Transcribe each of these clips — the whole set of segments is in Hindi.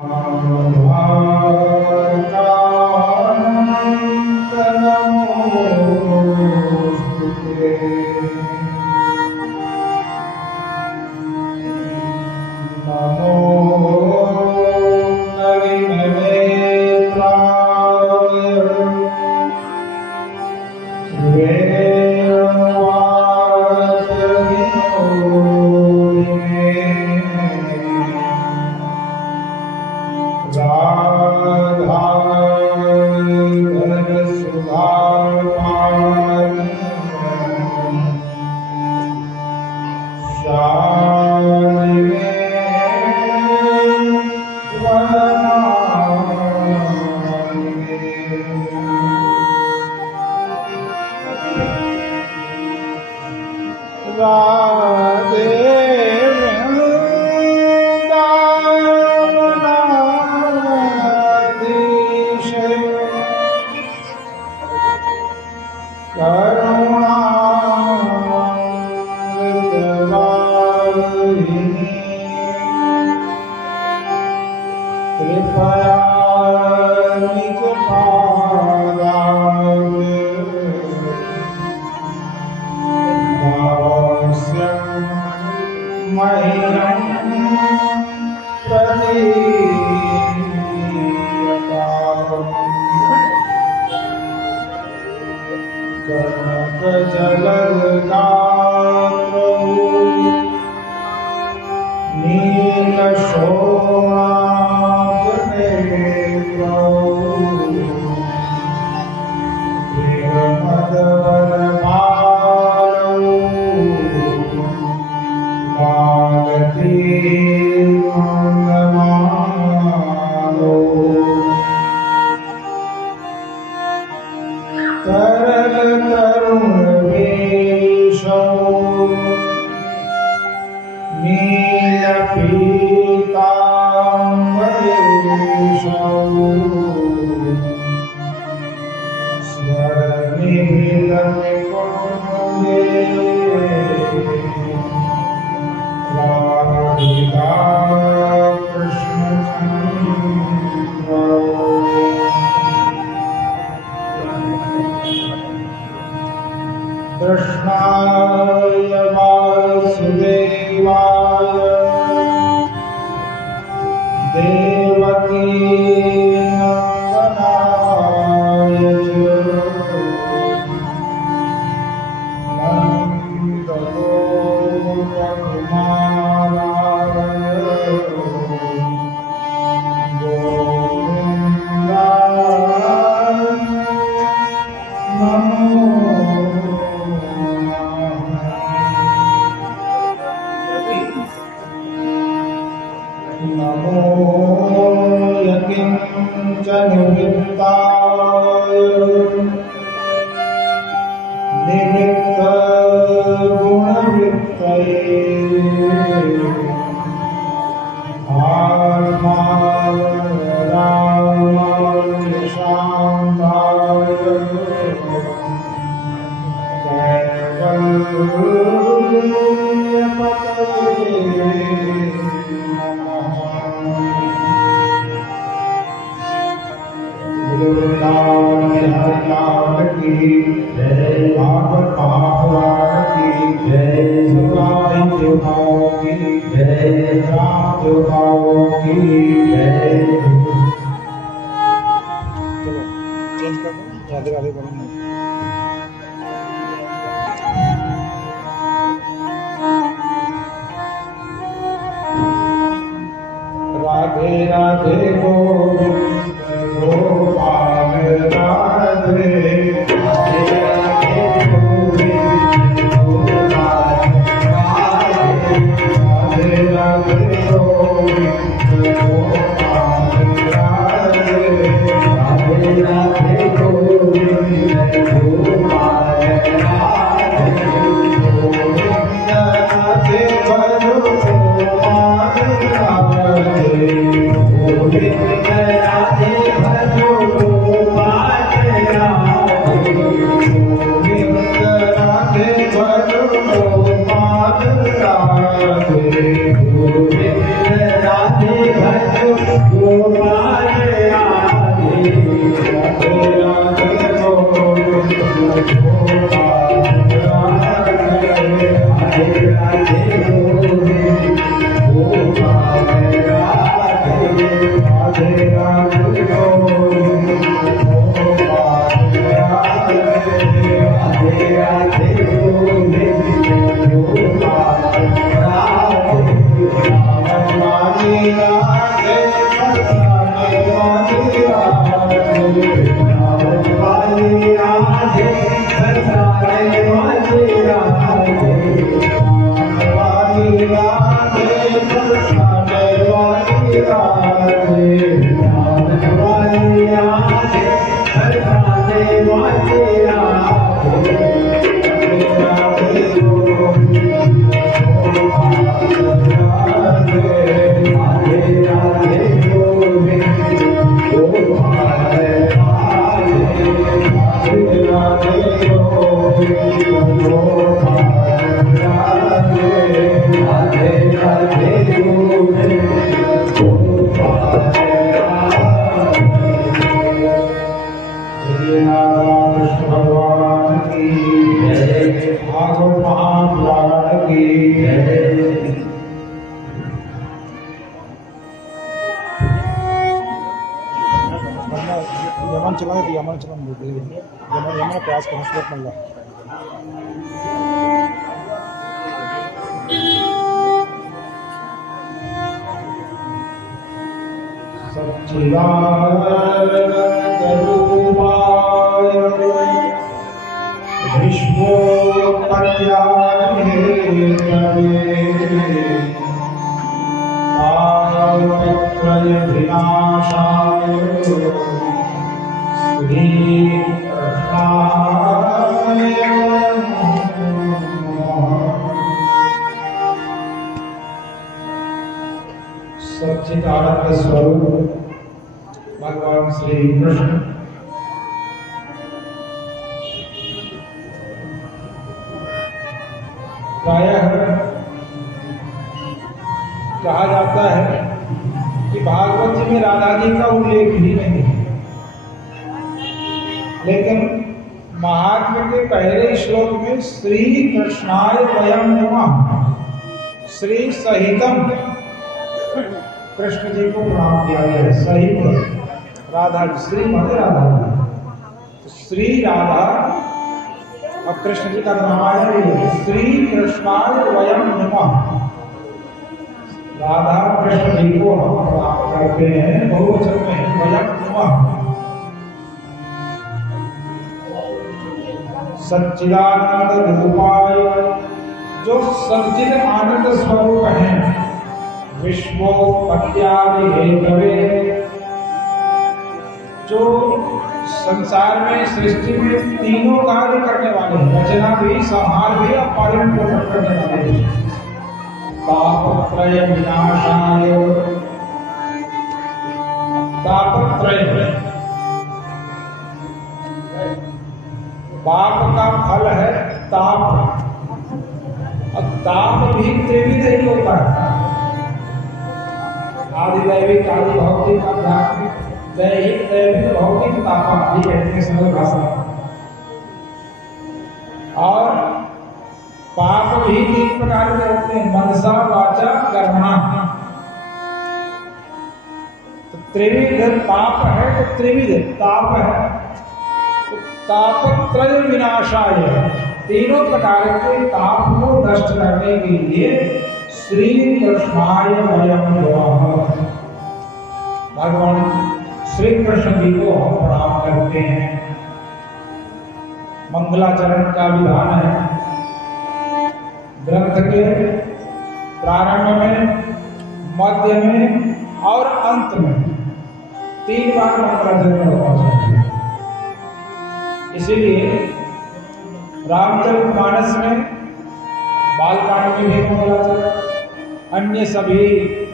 Radhe भगवान की जय, भागवत महापुराण की जय। यमन चला तो यमन चला यमन यमन प्रयास करना श्लोक मल्ला सच्चिदानंद स्वरूप भगवान श्री कृष्ण प्रायः कहा जाता है कि भागवत जी में राधा जी का उल्लेख ही नहीं है, लेकिन महात्म्य के पहले श्लोक में श्री कृष्णाय वयं नमः, श्री सहितम कृष्ण जी को प्रणाम किया गया है। सहित राधा, श्री मत राधा, श्री राधा और कृष्ण जी का नाम है श्री कृष्णाय वयं नमः। राधा कृष्ण जी को हम प्रणाम करते हैं बहुवचन में, वयं नमः। सच्चिदानंद रूपाय, जो सच्चिद आनंद स्वरूप हैं, विश्वोत्पत्त्यादि हेतवे, जो संसार में सृष्टि में तीनों कार्य करने वाले हैं, रचना भी, संहार भी और पालन पोषण करने वाले हैं। तापत्रय विनाशाय, तापत्रय, पाप का फल है ताप, और ताप भी त्रिविध ही होता है, आदि दैविक, आदि भौतिक, आध्यात्मिक, दैहिक, दैविक, भौतिक, तापा भी कहते हैं सरल भाषा में। और पाप भी तीन प्रकार के होते हैं, मनसा, वाचा, कर्मणा। तो त्रिविध पाप है तो त्रिविध ताप है, तो तापत्रय विनाशाय, तीनों प्रकार के ताप को नष्ट करने के लिए श्री कृष्णाय वयं नमः, भगवान श्री कृष्ण जी को हम प्रणाम करते हैं। मंगलाचरण का विधान है ग्रंथ के प्रारंभ में, मध्य में और अंत में 3 बार मंगलाचरण होना चाहिए। इसीलिए रामचरितमानस में बालकांड में भी मंगलाचरण, अन्य सभी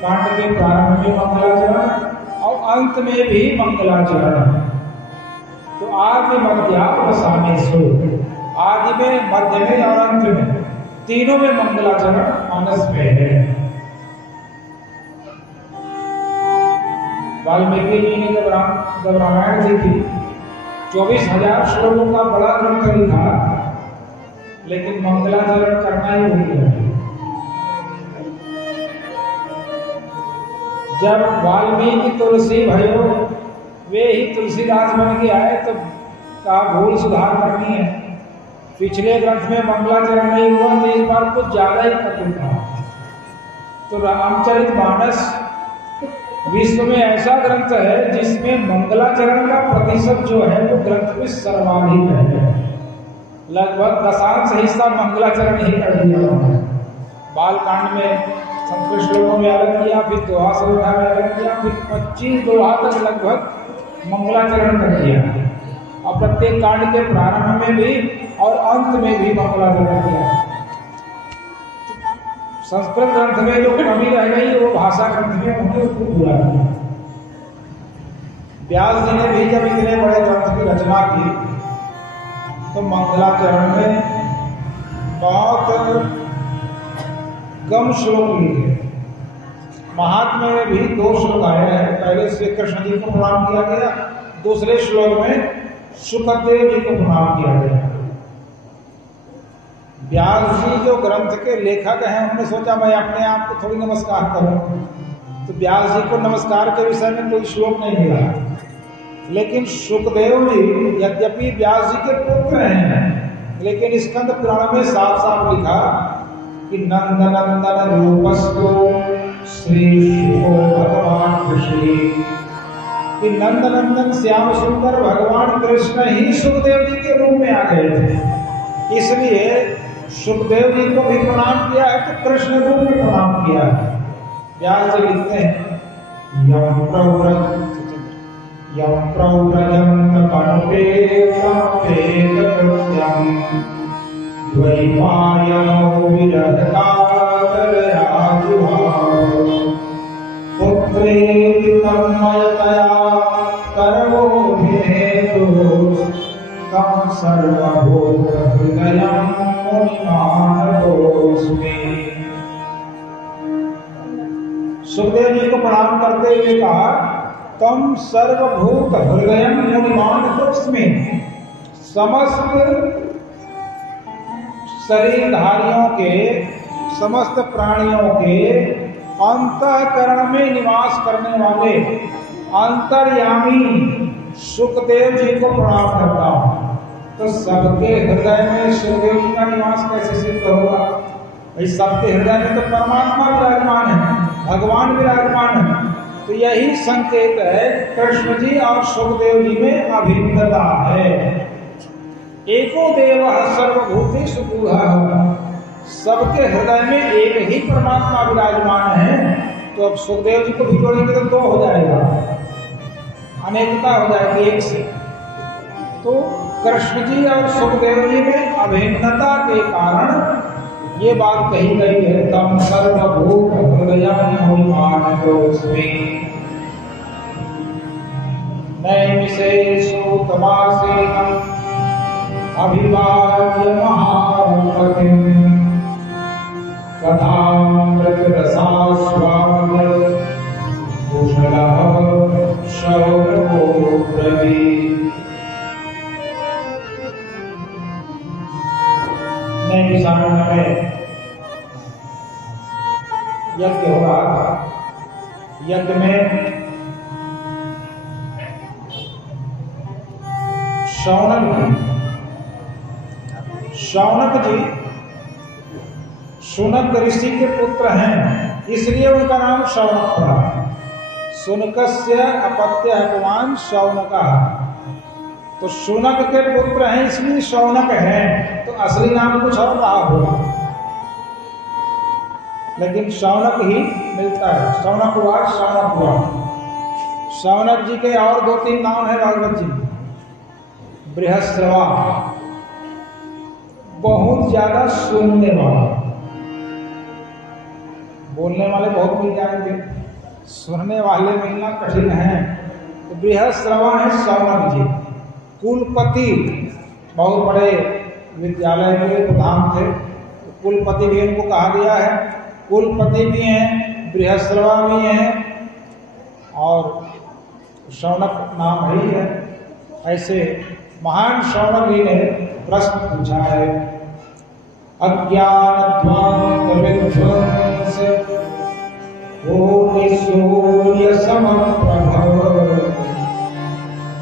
कांड के प्रारंभ में मंगलाचरण और अंत में भी मंगलाचरण। तो आदि मध्यात्म सामेशु, आदि में, मध्य में और अंत में, तीनों में मंगलाचरण मानस में है। वाल्मीकि जी ने जब रामायण जी की 24,000 श्लोकों का बड़ा ग्रंथ लिखा, लेकिन मंगलाचरण करना ही भूल गए। जब वाल्मीकि तुलसी भयो, वे ही तुलसीदास बन के आए, तो कहा भूल सुधार करनी है। पिछले ग्रंथ में मंगलाचरण नहीं हुआ, तो इस बार कुछ ज्यादा ही कठिन था। तो रामचरितमानस विश्व में ऐसा ग्रंथ है जिसमें मंगलाचरण का प्रतिशत जो है वो ग्रंथ में सर्वाधिक है। लगभग 10 हिस्सा मंगलाचरण ही कर दिया। बालकांड में संस्कृत श्लोकों में अलग किया, फिर दोहा संहिता में अलग किया, फिर 25 दोहा तक लगभग मंगलाचरण कर दिया। और प्रत्येक कांड के प्रारंभ में भी और अंत में भी मंगलाचरण किया। संस्कृत ग्रंथ में जो कमी रह गई वो भाषा ग्रंथ में उन्हें उसको पूरा किया। व्यास जी ने भी जब इतने बड़े ग्रंथ की रचना की तो मंगलाचरण में बहुत कम श्लोक लिखे, महात्म्य में भी 2 श्लोक आए हैं। पहले श्री कृष्ण जी को प्रणाम किया गया, दूसरे श्लोक में सुखदेव जी को प्रणाम किया गया। व्यास जी जो ग्रंथ के लेखक हैं, उन्होंने सोचा मैं अपने आप को थोड़ी नमस्कार करूं, तो व्यास जी को नमस्कार के विषय में कोई श्लोक नहीं मिला। लेकिन सुखदेव जी यद्यपि व्यास जी के पुत्र हैं, लेकिन स्कंद पुराण में साफ साफ लिखा कि नंदनंदन रूपस्तु श्री शुको भगवान श्री, कि नंदनंदन श्याम सुंदर भगवान कृष्ण ही सुखदेव जी के रूप में आ गए थे। इसलिए सुखदेव जी को भी प्रणाम किया है तो कृष्ण रूप में प्रणाम किया है। व्यास जी लिखते हैं यम प्रव्रजंत पनुपेतम कृत्यम द्वैपायनो विरहकातरयाजुहाव पुत्रेति तन्मयतया करवोभिनेतु तं सर्वभूतहृदयं मुनिमानतोऽस्मि। सुखदेव जी को प्रणाम करते हुए कहा तम सर्वभूत हृदय मुनिमानतोऽस्मि, समस्त शरीरधारियों के, समस्त प्राणियों के अंतःकरण में निवास करने वाले अंतर्यामी सुखदेव जी को प्रणाम करता हूं। तो सबके हृदय में सुखदेव जी का निवास कैसे सिद्ध होगा? भाई सबके हृदय में तो परमात्मा विराजमान है, भगवान विराजमान है। तो यही संकेत है कृष्ण जी और सुखदेव जी में अभिन्नता है। एको देव सर्वभूतेषु पूर्णः, सबके हृदय में एक ही परमात्मा विराजमान है। तो अब सुखदेव जी को भी जोड़ेंगे तो 2 हो जाएगा, अनेकता हो जाएगी एक से। तो कृष्ण जी और सुखदेव जी में अभिन्नता के कारण ये बात कही गई है तम सर्वभूत हृदयं मुनिमानतोऽस्मि नैमिषेषु तमासेन अभिवाद्य महापतिं कथामृत रसास्वाद्य कुशलः शौनको ब्रवीत्। नैमिषारण्य में यज्ञ हो रहा था। यज्ञ में शौनक जी शुनक ऋषि के पुत्र हैं, इसलिए उनका नाम शौनक पड़ा। शुनकस्य अपत्य भगवान शौनकः, तो शुनक के पुत्र हैं इसलिए शौनक हैं। तो असली नाम कुछ और रहा होगा, लेकिन शौनक ही मिलता है। शौनक हुआ, शौनक हुआ। शौनक जी के और 2-3 नाम है भागवत जी। बृहस्रवा, बहुत ज्यादा सुनने वाला, बोलने वाले बहुत मिल जाएंगे, सुनने वाले मिलना कठिन है। तो बृहस्रवा है शौनक जी। कुलपति, बहुत बड़े विद्यालय के प्रधान थे, तो कुलपति भी इनको कहा गया है। कुलपति भी हैं, बृहस्रवा भी हैं, और शौनक नाम ही है। ऐसे महान शौनक जी ने प्रश्न पूछा है अज्ञानध्वांत विध्वंस कोटि सूर्य समप्रभ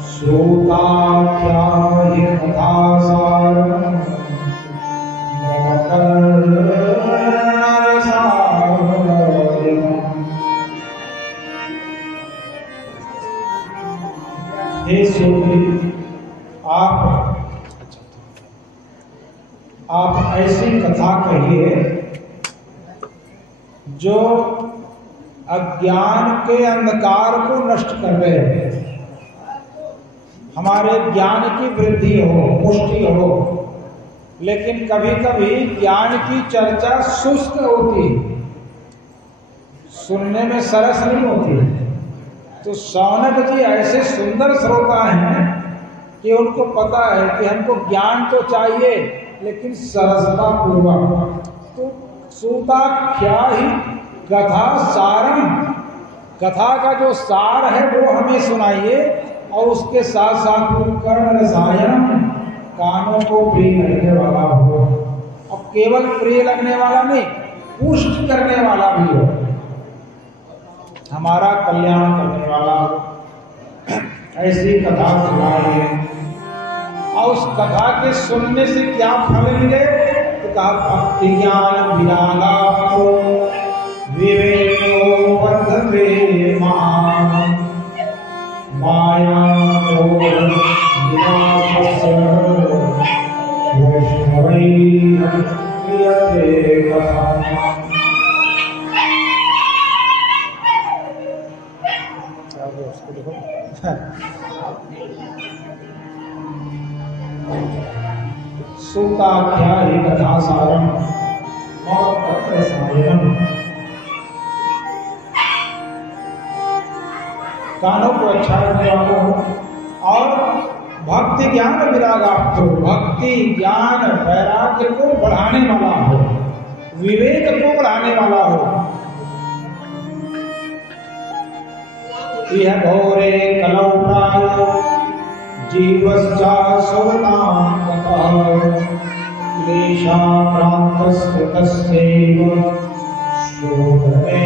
श्रोताख्याहि कथासारम् आप ऐसी कथा कहिए जो अज्ञान के अंधकार को नष्ट कर रहे हैं, हमारे ज्ञान की वृद्धि हो, पुष्टि हो। लेकिन कभी कभी ज्ञान की चर्चा शुष्क होती, सुनने में सरस नहीं होती। तो शौनक जी ऐसे सुंदर श्रोता हैं कि उनको पता है कि हमको ज्ञान तो चाहिए लेकिन सरसता पूर्वक। तो सूताख्या ही कथा सारम कथा का जो सार है वो हमें सुनाइए और उसके साथ साथ कर्ण रसायन कानों को प्रिय लगने वाला हो। अब केवल प्रिय लगने वाला नहीं, पुष्ट करने वाला भी हो, हमारा कल्याण करने वाला हो, ऐसी कथा सुनाइए। और उस कथा के सुनने से क्या फल मिले तो कहा भक्ति ज्ञान विरागाप्तो विवेको वर्धते महान् माया वैष्णवैः क्रियते कथा। सूताख्यायि कथा सारम कानों को अच्छा लगने वालों और भक्ति ज्ञान विरागाप्तो, भक्ति ज्ञान वैराग्य को बढ़ाने वाला हो, विवेक को बढ़ाने वाला हो। यह घोरे कलौ प्रायो जीवश्चा सुरतां गतः क्लेशाक्रान्तस्य तस्यैव शोधने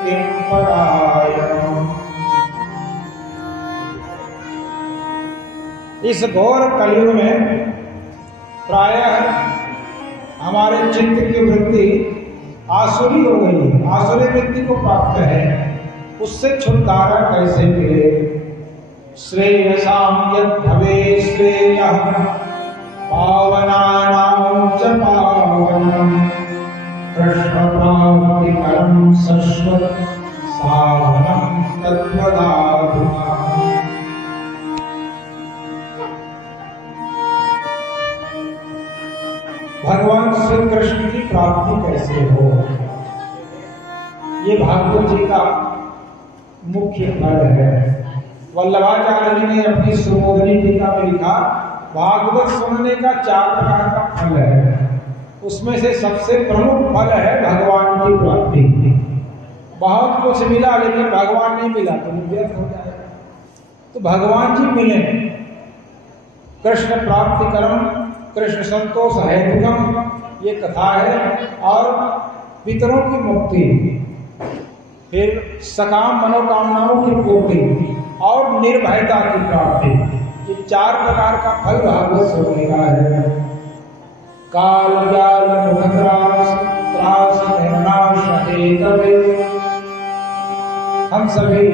किं परायणम्। इस घोर कलयुग में प्रायः हमारे चित्त की वृत्ति आसुरी हो गई, आसुरी वृत्ति को प्राप्त है। उससे छुटकारा कैसे मिले? श्रेयसां यद् भवे श्रेयः पावनानां च पावनम् कृष्णप्राप्तिकरं शश्वत् साधनं तद्वदाधुना। भगवान श्री कृष्ण की प्राप्ति कैसे हो, ये भागवत जी का मुख्य फल है। वल्लभाचार्य जी ने अपनी सुमोदनी टीका में लिखा, भागवत सुनने का 4 प्रकार का फल है, उसमें से सबसे प्रमुख फल है भगवान की प्राप्ति। बहुत कुछ मिला लेकिन भगवान नहीं मिला तो व्यर्थ हो जाएगा। तो भगवान जी मिले, कृष्ण प्राप्ति कर्म कृष्ण संतोष हेतुकम, ये कथा है। और पितरों की मुक्ति, फिर सकाम मनोकामनाओं की पूर्ति और निर्भयता की प्राप्ति, ये 4 प्रकार का फल भागवत सुनने का है। काल जाल मुखत्रास त्रास निर्नाश हेतवे, हम सभी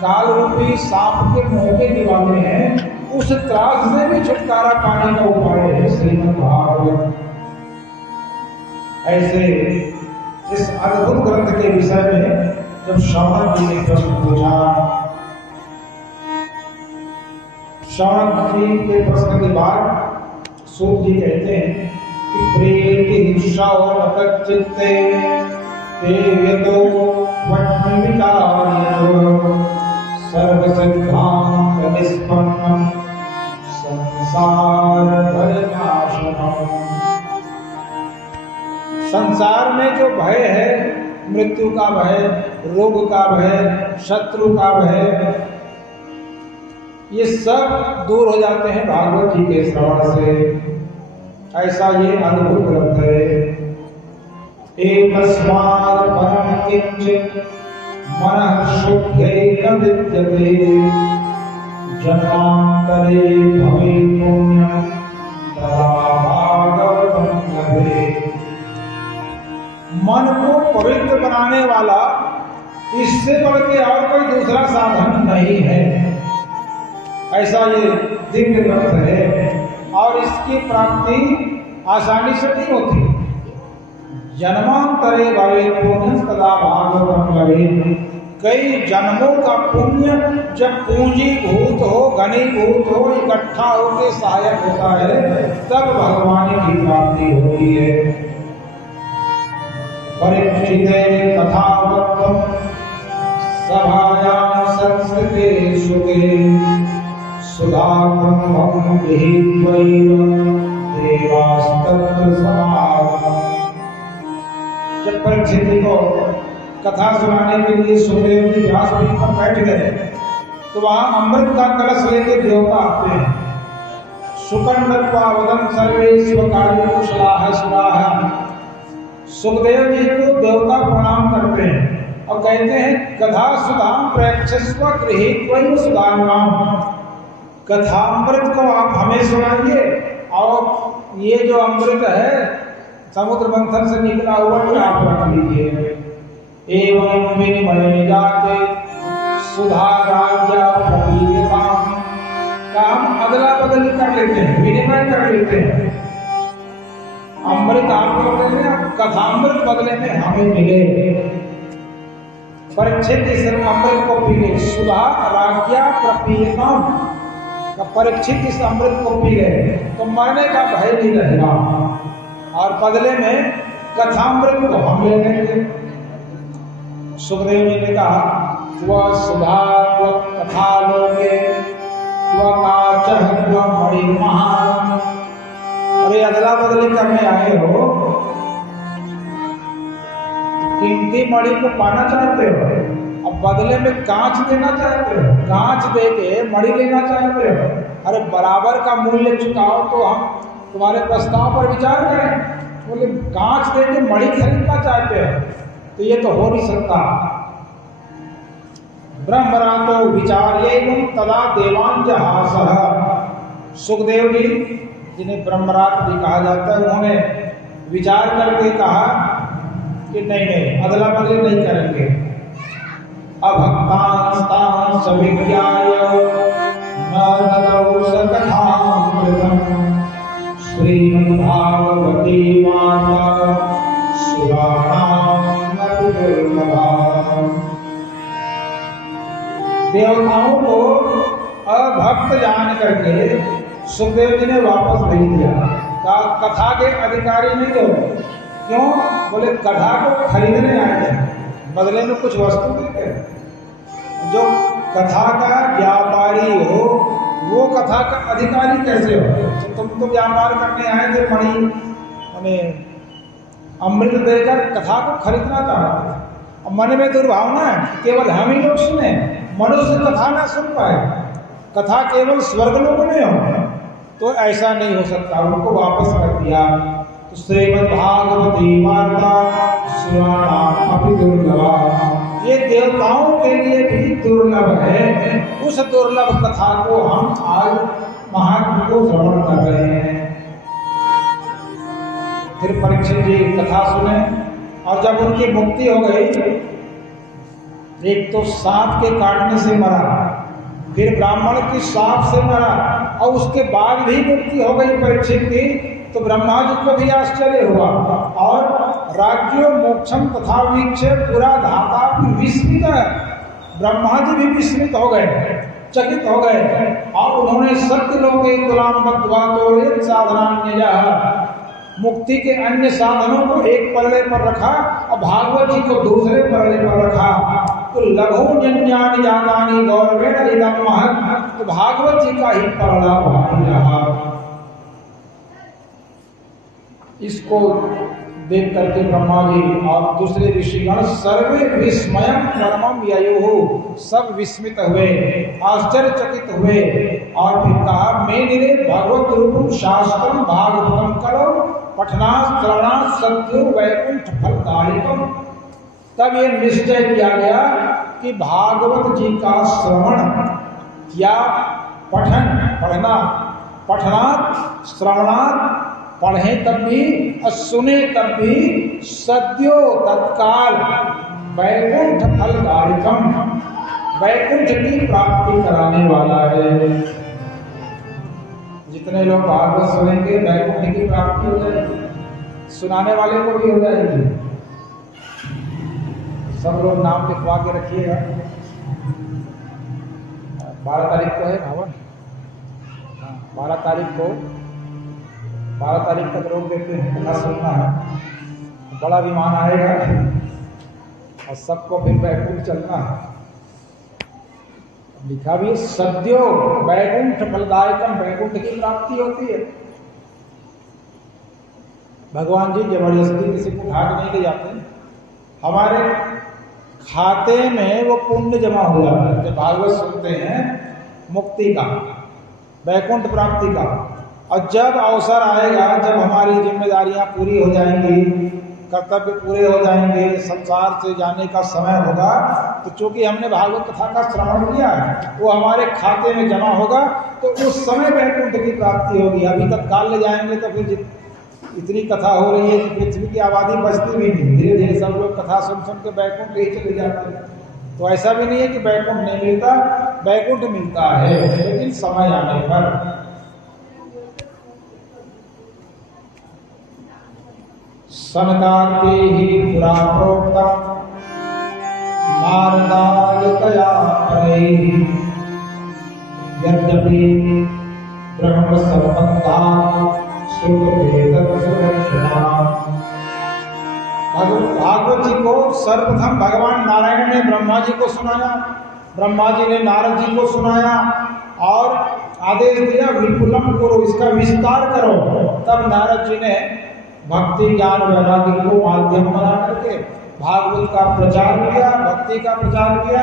काल रूपी सांप के मुंह के दीवाने हैं, उस त्रास से भी छुटकारा पाने का उपाय है श्रीमद् भागवत। ऐसे इस अद्भुत ग्रंथ के विषय में जब श्रवण जी ने प्रश्न पूछा, श्रवण जी के प्रश्न के बाद सूत जी कहते हैं कि प्रीति श्रवण चित्ते देव्यतो वट्मिकार्यतो सर्वसिद्धांत निष्पन्नम संसार भयनाशनम। संसार में जो भय है, मृत्यु का भय, रोग का भय, शत्रु का भय, ये सब दूर हो जाते हैं भागवत जी के श्रवण से। ऐसा ये अद्भुत ग्रंथ है। एकस्मात् परम किंचित् मनः शुद्धेन विद्यते जन्मांतरे भवे पुण्यं तदा भागवतं लभे। मन को पवित्र बनाने वाला इससे बढ़ के और कोई दूसरा साधन नहीं है। ऐसा ये दिव्य ग्रंथ है और इसकी प्राप्ति आसानी से नहीं होती। जन्मांतरे भवे पुण्यं तदा भागवतं लभे। कई जन्मों का पुण्य जब पूंजीभूत हो, घनीभूत हो, इकट्ठा होकर सहायक होता है, तब भगवान की प्राप्ति होती है। परीक्षिते कथावक्तुं सभायां संस्कृते सुखे सुधाब्रह्मं विहित्वैव देवास्तत्र समागमः। जब परीक्षित को कथा सुनाने के लिए सुखदेव जी व्यास पीठ पर बैठ गए तो वहां अमृत का कलश लेके देवता आते हैं। सुकंदत्वावदन सर्वे स्वकार्य कुशलाः सुराः। सुखदेव जी को देवता प्रणाम करते हैं और कहते हैं कथा सुधाम प्रेक्षस्व गृहीत्वैव सुधाम्नाम। कथामृत को आप हमें सुनाइए और ये जो अमृत है समुद्र मंथन से निकला हुआ तो आप रख लीजिए। एवं विनिमय जाते सुधा राज्य प्रतीयताम का हम अदला बदली कर लेते हैं, विनिमय कर लेते हैं। अमृत आप लोग लेते हैं, कथामृत बदले में हमें मिले। परीक्षित इस अमृत को पी ले। सुधा राज्य प्रतीयताम का परीक्षित इस अमृत को पी गए तो मरने का भय नहीं रहेगा और बदले में कथामृत को हम ले लेंगे। सुखदेव जी ने कहा वह सुधा कथा लोगे मणि महान। अरे अदला बदली करने आए हो, कीमती मणि को पाना चाहते हो, अब बदले में कांच देना चाहते हो, कांच दे के मणि लेना चाहते हो। अरे बराबर का मूल्य चुकाओ तो हम तुम्हारे प्रस्ताव पर विचार करें। बोले कांच दे के मणि खरीदना चाहते हो तो ये तो हो नहीं सकता। ब्रह्मरातो विचार्य तदा देवांजहासः। सुखदेव जी जिन्हें ब्रह्मरात भी कहा जाता है उन्होंने विचार करके कहा कि नहीं नहीं अदला बदली नहीं करेंगे। अभक्तांस्तां सविज्ञाय न ददौ सकथामृतम् श्रीमद्भागवती माता सुराणां अति दुर्लभा। देवताओं को अभक्त जान करके सुखदेव जी ने वापस भेज दिया। कथा के अधिकारी नहीं हो। क्यों? बोले कथा को खरीदने आए थे, बदले में कुछ वस्तु देते। जो कथा का व्यापारी हो वो कथा का अधिकारी कैसे हो? तुम तो व्यापार करने आए थे, मणि हमें अमृत देकर कथा को खरीदना चाहते थे। अब मन में दुर्भावना है केवल हम ही लोग सुने, मनुष्य कथा ना सुन पाए, कथा केवल स्वर्ग लोक में हो, तो ऐसा नहीं हो सकता। उनको वापस कर दिया। तो श्रीमद्भागवती माता सुराणां अति दुर्लभा, ये देवताओं के लिए भी दुर्लभ है। उस दुर्लभ कथा को हम आज महात्मा को श्रवण कर रहे हैं। फिर परीक्षित जी कथा सुने और जब उनकी मुक्ति हो गई, एक तो सांप के काटने से मरा, फिर ब्राह्मण की सांप से मरा और उसके बाद भी मुक्ति हो गई परीक्षित की, तो ब्रह्मा जी को भी आश्चर्य हुआ और राज्यो मोक्षम तथा वीक्षे पूरा धाता भी विस्मित है। ब्रह्मा जी भी विस्मित हो गए, चकित हो गए और उन्होंने सत्य लोके तुलाम बद्ध्वा तोड़े साधनान्यजः, मुक्ति के अन्य साधनों को एक पल्ले पर रखा और भागवत जी को दूसरे पल्ले पर रखा। तो लघु जन्यानि जातानि गौरवेण इदं महत्, तो भागवत जी का ही पलड़ा भारी रहा। इसको देख करके ब्रह्मा जी और दूसरे ऋषिगण सर्वे विस्मयं परमं ययुः, सब विस्मित हुए, आश्चर्यचकित हुए और फिर कहा मैं निरे भगवत रूपम शास्त्रम भागवतम करो पठनात् श्रवणात् सद्यो वैकुंठ फलदायकम। तब ये निश्चय किया गया कि भागवत जी का श्रवण या पठन, पढ़ना, पठनात् श्रवणात् पढ़े तब भी और सुने तब भी सद्यो तत्काल वैकुंठ फलदायकम, वैकुंठ की प्राप्ति कराने वाला है। जितने लोग भागवत सुनेंगे वैकुंठ की प्राप्ति हो जाएगी, सुनाने वाले को भी हो जाएगी। सब लोग नाम लिखवा के रखिएगा। 12 तारीख को है हवन, 12 तारीख तक रोक देते हैं, कथा सुनना है। बड़ा विमान आएगा और सबको फिर वैकुंठ चलना है। लिखा भी सद्यो वैकुंठ फलदायकम, वैकुंठ की प्राप्ति होती है। भगवान जी जबरदस्ती किसी को उठा के नहीं ले जाते। हमारे खाते में वो पुण्य जमा हो जाता है। जब भागवत सुनते हैं मुक्ति का, वैकुंठ प्राप्ति का, और जब अवसर आएगा, जब हमारी जिम्मेदारियां पूरी हो जाएंगी, कर्तव्य पूरे हो जाएंगे, संसार से जाने का समय होगा, तो चूंकि हमने भागवत कथा का श्रवण किया है वो हमारे खाते में जमा होगा, तो उस समय वैकुंठ की प्राप्ति होगी। अभी तत्काल ले जाएंगे तो फिर इतनी कथा हो रही है कि पृथ्वी की आबादी बचती भी नहीं, धीरे धीरे सब लोग कथा सुन सुन के वैकुंठ ही चले जाते हैं। तो ऐसा भी नहीं है कि वैकुंठ नहीं मिलता, वैकुंठ मिलता है, लेकिन समय आने पर। सनकाते ही पुरा प्रोक्तम नारदादितया परैः यद्यपि ब्रह्म संबंधा भागवत जी को सर्वप्रथम भगवान नारायण ने ब्रह्मा जी को सुनाया, ब्रह्मा जी ने नारद जी को सुनाया और आदेश दिया विपुलम करो, इसका विस्तार करो। तब नारद जी ने भक्ति ज्ञान वैराग्य को माध्यम बना करके भागवत का प्रचार किया, भक्ति का प्रचार किया,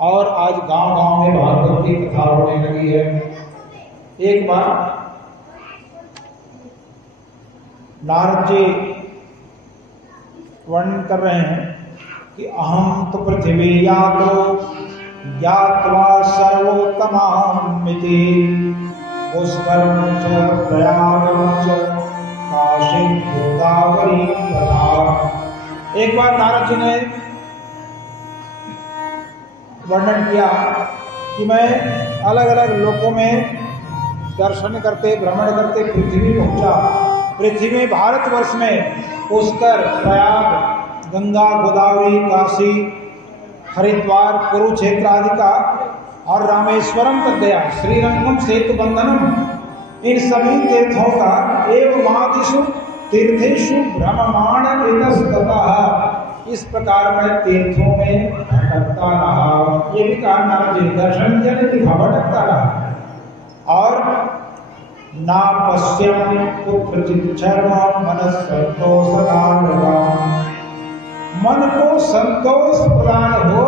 और आज गांव गांव में भागवत की कथा होने लगी है। एक बार नारद जी वर्णन कर रहे हैं कि अहम तो पृथ्वी यातो ज्ञात्वा सर्वोत्तमामिति पुष्करं च प्रयागं च काशी गोदावरी तथा। एक बार नारद जी ने वर्णन किया कि मैं अलग अलग लोकों में दर्शन करते भ्रमण करते पृथ्वी पहुंचा। पृथ्वी में भारतवर्ष में पुष्कर, प्रयाग, गंगा, गोदावरी, काशी, हरिद्वार, कुरुक्षेत्र आदि का और रामेश्वरम तक गया, श्रीरंगम, सेतु बंधनम, इन सभी तीर्थों का एवमादिषु तीर्थेषु भ्रममाण इतस्ततः, इस प्रकार मैं तीर्थों में भटकता रहा। ये भी कहा नारद जी, दर्शन किया नहीं दिखा, भटकता रहा। और ना पश्यम कुत्रचित् शर्म मनः संतोषकारणा, मन को संतोष प्रदान हो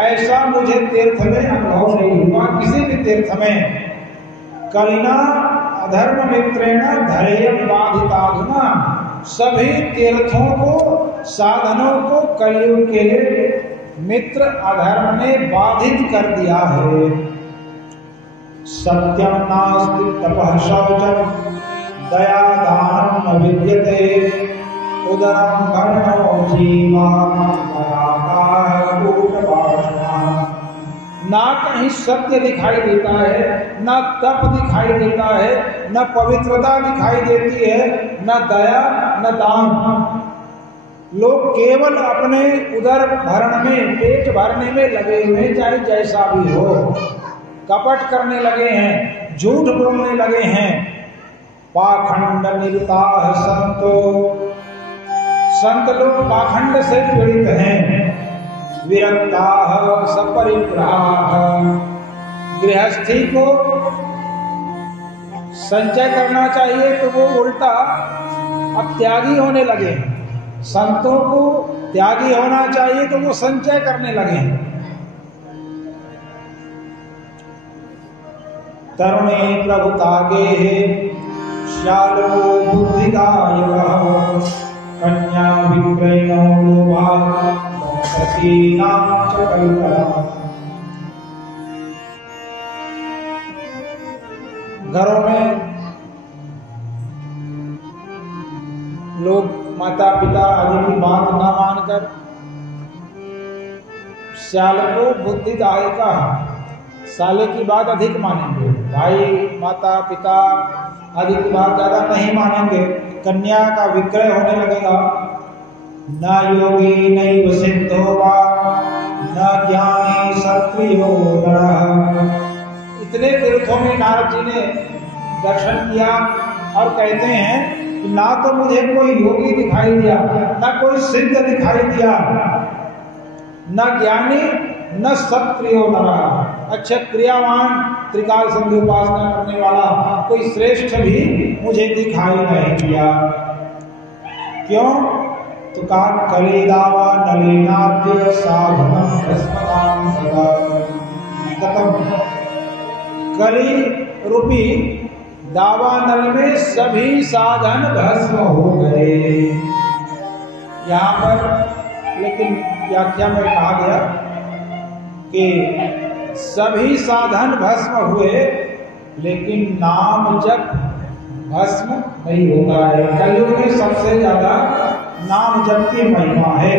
ऐसा मुझे तीर्थ में अनुभव नहीं हुआ, किसी भी तीर्थ में। कलिना अधर्म मित्रेण धैर्यं बाधिताधुना, सभी तीर्थों को, साधनों को कलयुग के मित्र अधर्म ने बाधित कर दिया है। सत्यम नास्ति तपः शौचम दया दानम न विद्यते उदरम कर्णो जीवा ना कहीं सत्य दिखाई देता है, न तप दिखाई देता है, न पवित्रता दिखाई देती है, न दया न दान। लोग केवल अपने उदर भरण में, पेट भरने में लगे हुए, चाहे जैसा भी हो। कपट करने लगे हैं, झूठ बोलने लगे हैं। पाखंड निरताः संतो, संत लोग पाखंड से पीड़ित हैं। विरक्ताः सपरिग्रहाः, गृहस्थी को संचय करना चाहिए तो वो उल्टा अब त्यागी होने लगे। संतों को त्यागी होना चाहिए तो वो संचय करने लगे। तरुणे प्रभुतागे श्यालो बुद्धिदायकः कन्या विक्रयणो लोभात् सतीनां च कल्पना। घरों में लोग माता पिता आदि की बात न मानकर श्याल को बुद्धिदायका, साले की बात अधिक मानेंगे, भाई माता पिता आदि की बात ज्यादा नहीं मानेंगे। कन्या का विक्रय होने लगेगा। न योगी नैव सिद्धो वा न ज्ञानी क्षत्रियो नरः। इतने तीर्थों में नारद जी ने दर्शन किया और कहते हैं कि ना तो मुझे कोई योगी दिखाई दिया, न कोई सिद्ध दिखाई दिया, न ज्ञानी न क्षत्रियो नरः। अच्छा क्रियावान त्रिकाल संधि उपासना करने वाला कोई श्रेष्ठ भी मुझे दिखाई नहीं दिया। क्यों? तो कहा कली दावा नलिनाद्य साधनम भस्मदान गतम। कली रूपी दावानल में सभी साधन भस्म हो गए। यहाँ पर लेकिन व्याख्या में कहा गया कि सभी साधन भस्म हुए लेकिन नाम जप भस्म नहीं होता है। कलयुग में सबसे ज्यादा नाम जप की महिमा है।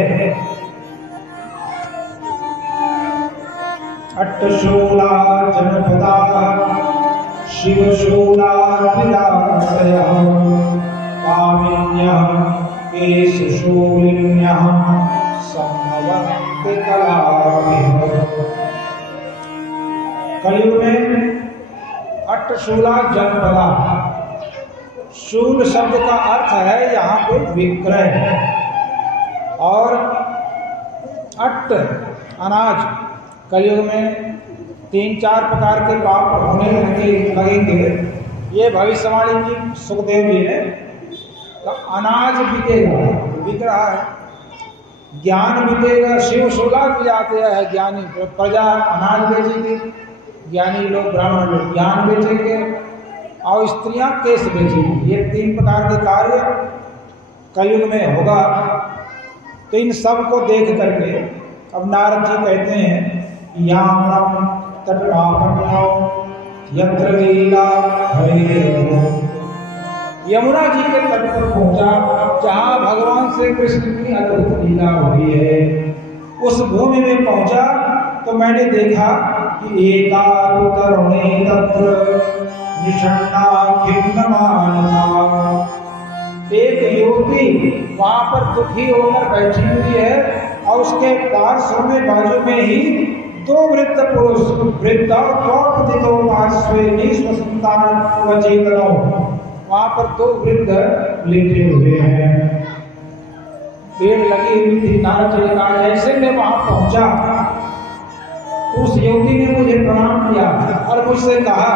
अट्टशूला जनपदा शिवशूला विलासयः कामिन्यः केशशूलिन्यः सम्भवन्ति कलाभिः। कलयुग में अट्टशूला जनपदा, शूल शब्द का अर्थ है यहाँ पे विक्रय, और अट्ट अनाज। कलयुग में 3-4 प्रकार के पाप होने लगेंगे। ये भविष्यवाणी की सुखदेव जी ने, तो अनाज बिकेगा, बिक रहा है, ज्ञान बिकेगा। शिव शूला भी जाते हैं ज्ञानी प्रजा अनाज बेचेंगे, ज्ञानी लोग ब्राह्मण लोग ज्ञान बेचेंगे, और स्त्रियां केस बेचेंगी। ये 3 प्रकार के कार्य कलयुग में होगा। तो इन सब को देख करके अब नारद जी कहते हैं यामनम तटपापन्यो यत्र लीला हरिर्भुवो। यमुना जी के तट पर पहुंचा, जहां भगवान श्री कृष्ण की अद्भुत लीला हुई है। उस भूमि में पहुंचा तो मैंने देखा कि एकादुतरुणी तत्र निषण्णा खिन्नमानसा, एक युवती वहां पर दुखी होकर बैठी हुई है, और उसके पार्श्व में बाजू में ही 2 वृद्ध पुरुष वहां पर 2 वृद्ध लेटे हुए हैं। पेड़ लगी हुई थी। नारद जी ने कहा जैसे मैं वहां पहुंचा तो उस युवती ने मुझे प्रणाम किया और मुझसे कहा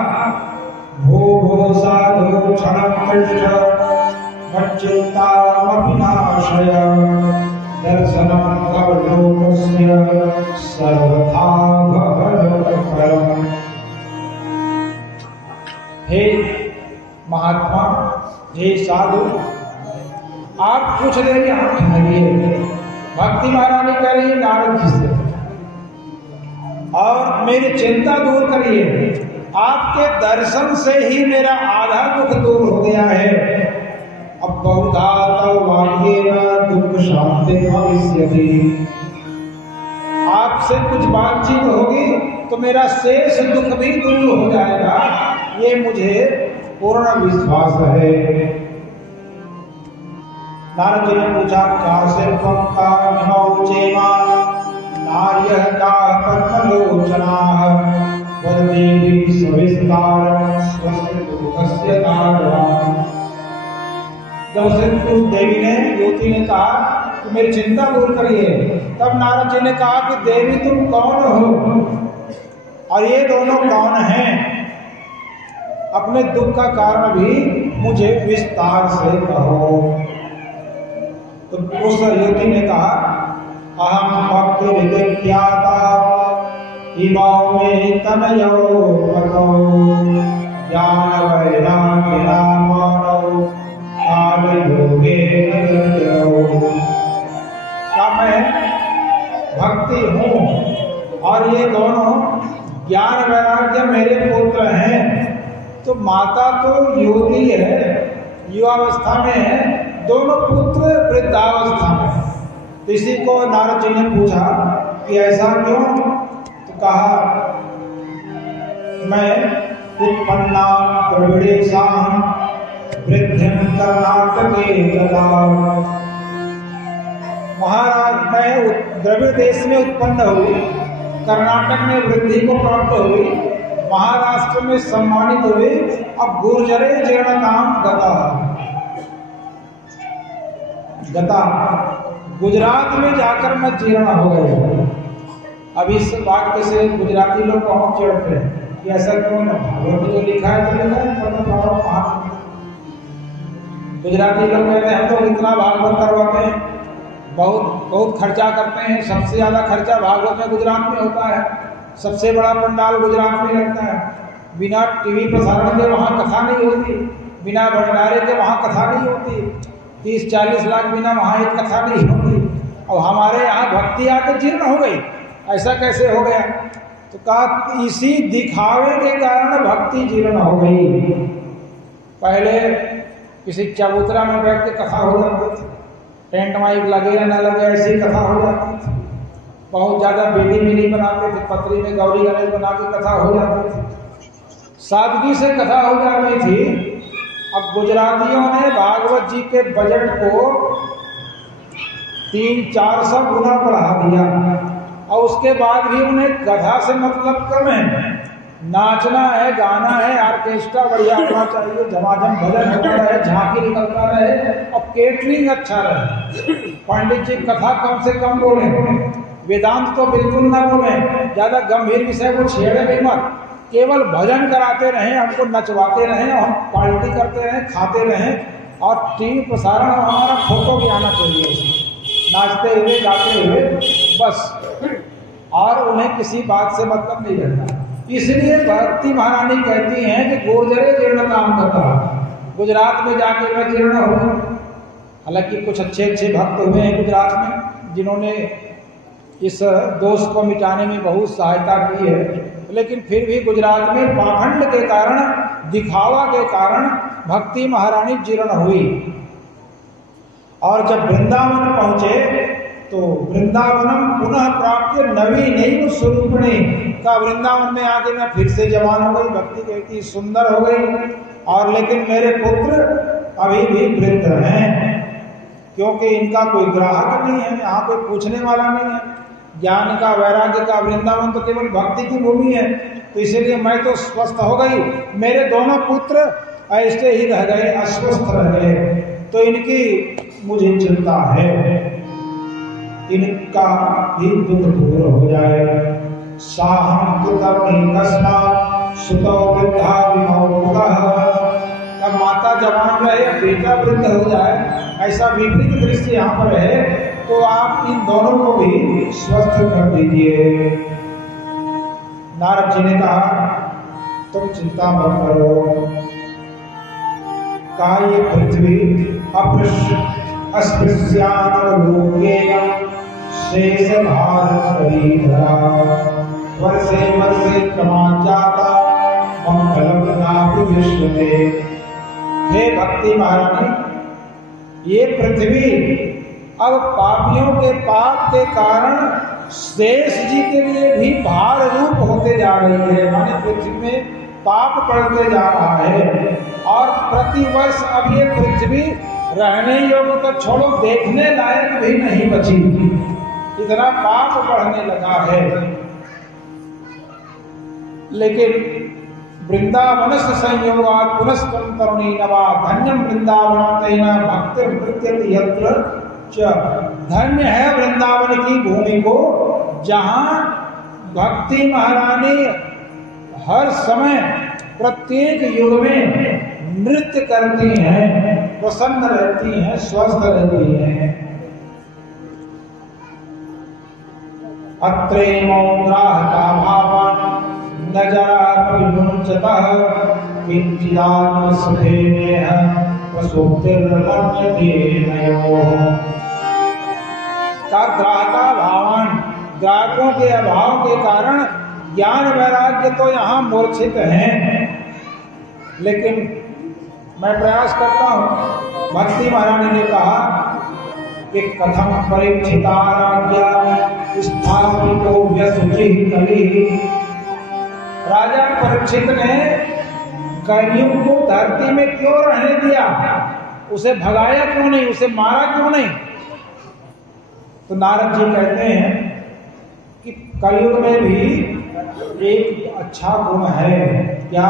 भो भो साधु क्षणम कृष्ण मच्चित्तामपि नाशय दर्शनम कवलोकस्य सर्वथा भवनफलम्। हे महात्मा, हे साधु, आप कुछ देर यहाँ ठहरिए। भक्ति महारानी कह रही है नारद जी से, और मेरी चिंता दूर करिए। आपके दर्शन से ही मेरा आधा दुख दूर हो गया है। अब बहुधा तव वाक्येन दुख शांति भविष्यति। आपसे कुछ बातचीत होगी तो मेरा शेष दुख भी दूर हो जाएगा, ये मुझे पूर्ण विश्वास है। नारद जी ने पूछा काशिल्पं कामिमौचेमा नार्यः का पद्मलोचनाः वददेवी सविस्तारं स्वस्य दुःखस्य कारणम्। जब उस देवी ने, युवती ने कहा कि मेरी चिंता दूर करिए, तब नारद जी ने कहा कि देवी तुम कौन हो और ये दोनों कौन हैं? अपने दुख का कारण भी मुझे विस्तार से कहो। तो उस युवती ने कहा अहम भक्ति विद्याता इमाओ में तनयो पतो ज्ञान वैराग्य मानव काल योगे का मैं भक्ति हूँ और ये दोनों ज्ञान वैराग्य मेरे पुत्र हैं। तो माता तो युवती है, युवावस्था में है, दोनों पुत्र वृद्धावस्था में। तो इसी को नारद जी ने पूछा कि ऐसा क्यों? तो कहा मैं उत्पन्ना द्रविड़ेशां वृद्धिं कर्नाटके गता। महाराज मैं द्रविड़ देश में उत्पन्न हुई, कर्नाटक में वृद्धि को प्राप्त हुई, महाराष्ट्र में सम्मानित हुई, अब गुर्जरे जीर्णताम गता। गता गुजरात में जाकर मैं जीर्ण हो गया। अब इस वाक्य से गुजराती लोग पहुंच चढ़ते हैं कि ऐसा क्यों ना, भागवत में जो लिखा है तो लिखा है। गुजराती लोग कहते हैं हम तो इतना भागवत करवाते हैं, बहुत बहुत खर्चा करते हैं। सबसे ज़्यादा खर्चा भागवत में गुजरात में होता है। सबसे बड़ा पंडाल गुजरात में लगता है। बिना टीवी प्रसारण के वहाँ कथा नहीं होती, बिना भंडारे के वहाँ कथा नहीं होती, 30-40 लाख बिना वहाँ एक कथा नहीं होती। अब हमारे यहाँ भक्ति आकर जीर्ण हो गई, ऐसा कैसे हो गया? तो कहा इसी दिखावे के कारण भक्ति जीर्ण हो गई। पहले किसी चबूतरा में बैठ के कथा हो जाती थी, टेंट माइक लगे या न लगे ऐसी कथा हो जाती थी। बहुत ज़्यादा बेदी भी नहीं बनाते थे, पतरी में गौरी गणेश बना के कथा हो जाती थी, सादगी से कथा हो जाती थी। अब गुजरातियों ने भागवत जी के बजट को 300-400 गुना बढ़ा दिया और उसके बाद भी उन्हें कथा से मतलब कम है। नाचना है, गाना है, ऑर्केस्ट्रा बढ़िया होना चाहिए, झमाझम भजन होता रहे, झांकी निकलता रहे और केटरिंग अच्छा रहे। पंडित जी कथा कम से कम बोले, वेदांत तो बिल्कुल ना बोले, ज्यादा गंभीर विषय को छेड़े भी मत, केवल भजन कराते रहें, हमको नचवाते रहें, हम पार्टी करते रहें, खाते रहें और टीवी प्रसारण हमारा फोटो भी आना चाहिए उसमें, नाचते हुए गाते हुए बस, और उन्हें किसी बात से मतलब नहीं रहता। इसलिए भक्ति महारानी कहती हैं कि गुर्जरे जीर्ण काम करता, गुजरात में जाके मैं जीर्ण हूँ। हालांकि कुछ अच्छे अच्छे भक्त हुए हैं गुजरात में जिन्होंने इस दोष को मिटाने में बहुत सहायता की है, लेकिन फिर भी गुजरात में पाखंड के कारण, दिखावा के कारण भक्ति महारानी जीर्ण हुई। और जब वृंदावन पहुंचे तो वृंदावनम पुनः प्राप्त नवीन स्वरूपणी का, वृंदावन में आके मैं फिर से जवान हो गई, भक्ति कहती सुंदर हो गई, और लेकिन मेरे पुत्र अभी भी वृद्ध हैं, क्योंकि इनका कोई ग्राहक नहीं है, यहाँ कोई पूछने वाला नहीं है। ज्ञान का, वैराग्य का वृंदावन तो केवल भक्ति की भूमि है, तो इसीलिए मैं तो स्वस्थ हो गई, मेरे दोनों पुत्र ऐसे ही रह गए, अस्वस्थ रह गए, तो इनकी मुझे चिंता है, इनका भी दुख दूर हो जाए। साहम सुतो वृद्धा अब माता जवान रहे, बेटा वृद्ध हो जाए, ऐसा विपरीत दृष्टि यहाँ पर है, तो आप इन दोनों को भी स्वस्थ कर दीजिए। नारद जी ने कहा तुम चिंता मत करो, कहा ये पृथ्वी शेष भारत वर्षे वर्षे क्रमान जाता मंगलम विश्व में। हे भक्ति महारानी, ये पृथ्वी अब पापियों के पाप के कारण शेष जी के लिए भी भार रूप होते जा रही है, माने पृथ्वी में पाप बढ़ते जा रहा है, और प्रतिवर्ष अब ये पृथ्वी रहने योग्य तो छोड़ो, देखने लायक भी नहीं बची, इतना पाप बढ़ने लगा है। लेकिन वृंदावन से संयोगात पुनस्त्वं तरुणी नवा धन्यम वृंदावन तेना भक्ति प्रत्यति यत्र च। धन्य है वृंदावन की भूमि को, जहाँ भक्ति महारानी हर समय प्रत्येक युग में नृत्य करती हैं, प्रसन्न रहती हैं, स्वस्थ रहती हैं। अत्रेमौग्राहका भावान् न जरा कविमुञ्चतः किञ्चिदात्म सुखेनेह प्रसुप्तिर्लभ्यते नयोः। ग्राहका भावान्, ग्राहकों के अभाव के कारण ज्ञान वैराग्य तो यहाँ मूर्छित हैं, लेकिन मैं प्रयास करता हूँ। भक्ति महारानी ने कहा कि कथम परीक्षिताराज्ञा स्थापितो व्यसुचिः कलिः। राजा परीक्षित ने कलयुग को धरती में क्यों रहने दिया, उसे भगाया क्यों नहीं, उसे मारा क्यों नहीं? तो नारद जी कहते हैं कि कलयुग में भी एक अच्छा गुण है, क्या?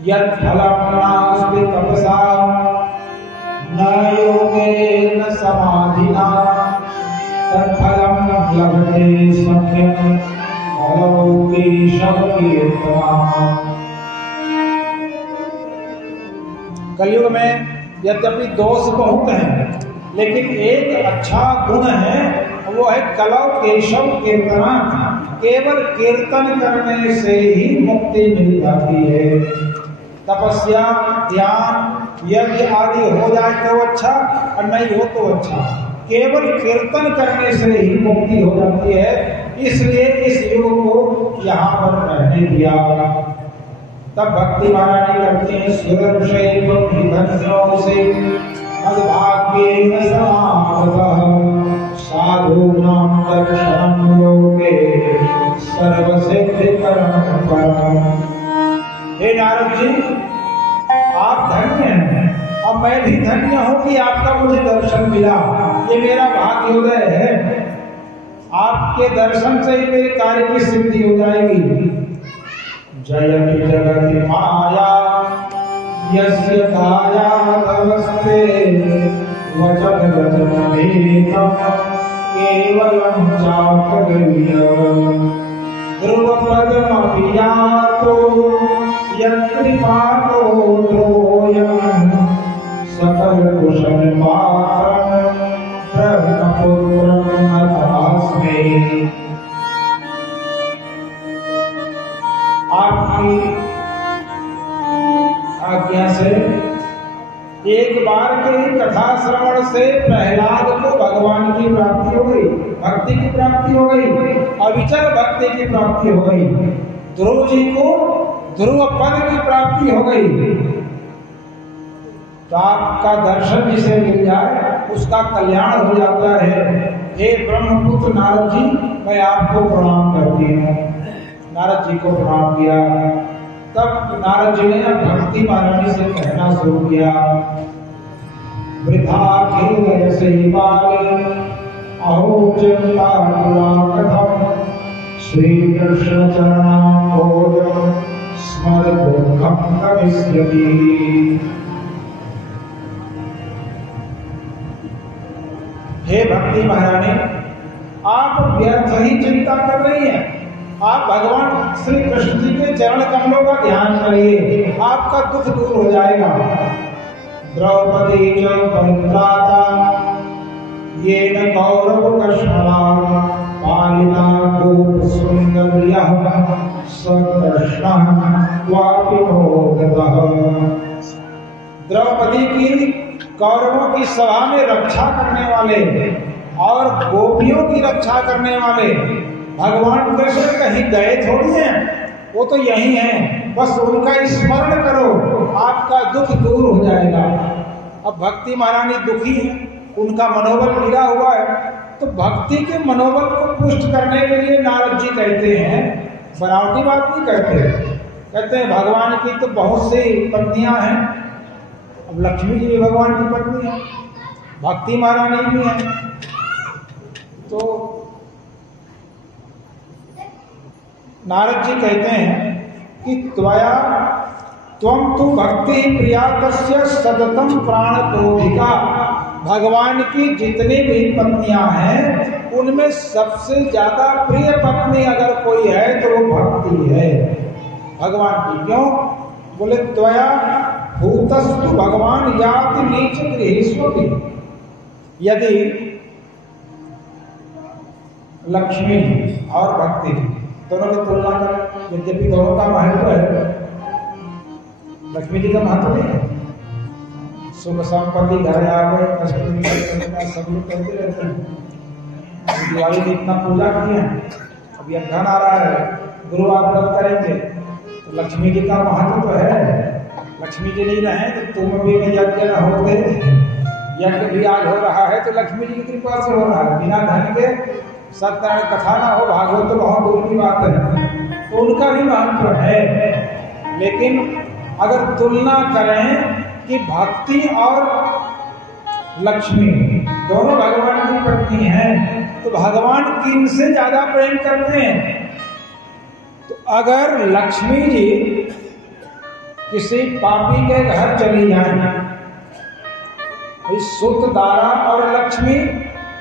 यत् फलं नास्ति तपसा न योगेन समाधिना तत्फलं लभते सख्यं अलौकिकं कीर्तनम्। कलयुग में यद्यपि दोष बहुत हैं, लेकिन एक अच्छा गुण है, वो है कलौ केशव कीर्तना। केवल कीर्तन करने से ही मुक्ति मिल जाती है। तपस्या, ध्यान, यज्ञ आदि हो जाए तो अच्छा, और नहीं हो तो अच्छा। केवल कीर्तन करने से ही मुक्ति हो जाती है। इसलिए इस युग को यहाँ पर रहने दिया। तब भक्ति महारानी करती हैं, सुरक्षैव से मद्भाग्येन समागतः साधूनां दर्शनं लोके सर्वसिद्धिकरं परम्। हे नारद जी, आप धन्य हैं और मैं भी धन्य हूं कि आपका मुझे दर्शन मिला। ये मेरा भाग्योदय है। आपके दर्शन से ही मेरे कार्य की सिद्धि हो जाएगी। जयति जगति माया यस्य काया नमस्ते वचन वचनमेकं केवलं चाकर्ण्यम् ध्रुवपदमपि यातो यत्कृपातो ध्रुवोऽयं सकलकुशलमात्रं ब्रह्मपुत्रं नतोऽस्मि। आपकी आज्ञा से एक बार के ही कथा श्रवण से प्रहलाद को भगवान की प्राप्ति हो गई, भक्ति की प्राप्ति हो गई, अविचल भक्ति की प्राप्ति हो गई। ध्रुव जी को ध्रुव पद की प्राप्ति हो गई। तो आपका दर्शन जिसे मिल जाए उसका कल्याण हो जाता है। हे ब्रह्मपुत्र नारद जी, मैं आपको प्रणाम करती हूँ। नारद जी को प्रणाम किया। तब नारद जी ने भक्ति महारानी से कहना शुरू किया, वृथा खेल सेवाले अहो चिंता कथम श्री कृष्ण चरणाम्भोज स्मर दुःखं कविष्यति। हे भक्ति महारानी, आप व्यर्थ ही चिंता कर रही हैं। आप भगवान श्री कृष्ण जी के चरण कमलों का ध्यान करिए, आपका दुख दूर हो जाएगा। द्रौपदी च परित्राता येन कौरव कश्मलाः पालिता गोप सुंदर्यः स कृष्णः क्वापि मोदतः। द्रौपदी की कौरवों की सभा में रक्षा करने वाले और गोपियों की रक्षा करने वाले भगवान कृष्ण कहीं गए थोड़ी हैं, वो तो यही हैं। बस उनका स्मरण करो, आपका दुख दूर हो जाएगा। अब भक्ति महारानी दुखी है, उनका मनोबल गिरा हुआ है, तो भक्ति के मनोबल को पुष्ट करने के लिए नारद जी कहते हैं, बनावटी बात नहीं कहते, कहते हैं भगवान की तो बहुत सी पत्नियां हैं। अब लक्ष्मी जी भी भगवान की पत्नी है, भक्ति महारानी भी है। तो नारद जी कहते हैं कि त्वं तु भक्ति प्रिया तस्य सततं प्राणतोधिका। भगवान की जितनी भी पत्नियां हैं उनमें सबसे ज्यादा प्रिय पत्नी अगर कोई है तो वो भक्ति है भगवान की। क्यों? बोले त्वया भूतस्तु भगवान याति नीच गृहीष्वपि। यदि लक्ष्मी और भक्ति दोनों की तुलना करें, यद्यपि दोनों का महत्व है, लक्ष्मी जी का महत्व नहीं है। सुख संपत्ति घर आ गए, सब लोग करते रहते हैं। दिवाली में इतना पूजा किए हैं, अब यह धन आ रहा है, गुरु आप व्रत करेंगे तो लक्ष्मी जी का महत्व तो है। लक्ष्मी जी नहीं रहे तो तुम भी यज्ञ न होते, यज्ञ भी आज हो रहा है तो लक्ष्मी जी की कृपा से हो रहा है। बिना धन के सत्यनारायण कथा ना हो, भागवत तो बहुत दूर की बात है, तो उनका भी महत्व है। लेकिन अगर तुलना करें कि भक्ति और लक्ष्मी दोनों भगवान की पत्नी हैं, तो भगवान किनसे ज्यादा प्रेम करते हैं? तो अगर लक्ष्मी जी किसी पापी के घर चली जाए, सुत दारा और लक्ष्मी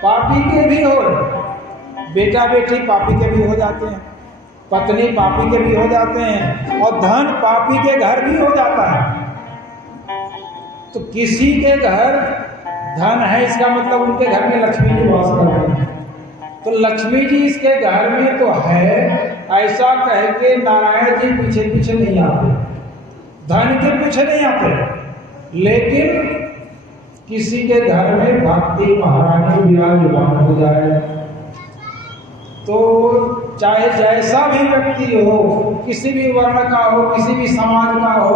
पापी के भी हो, बेटा बेटी पापी के भी हो जाते हैं, पत्नी पापी के भी हो जाते हैं, और धन पापी के घर भी हो जाता है। तो किसी के घर धन है इसका मतलब उनके घर में लक्ष्मी जी वास कर रहे हैं। तो लक्ष्मी जी इसके घर में तो है, ऐसा कह के नारायण जी पीछे पीछे नहीं आते, धन के पीछे नहीं आते। लेकिन किसी के घर में भक्ति महारानी विराजमान हो जाए तो चाहे जैसा भी व्यक्ति हो, किसी भी वर्ण का हो, किसी भी समाज का हो,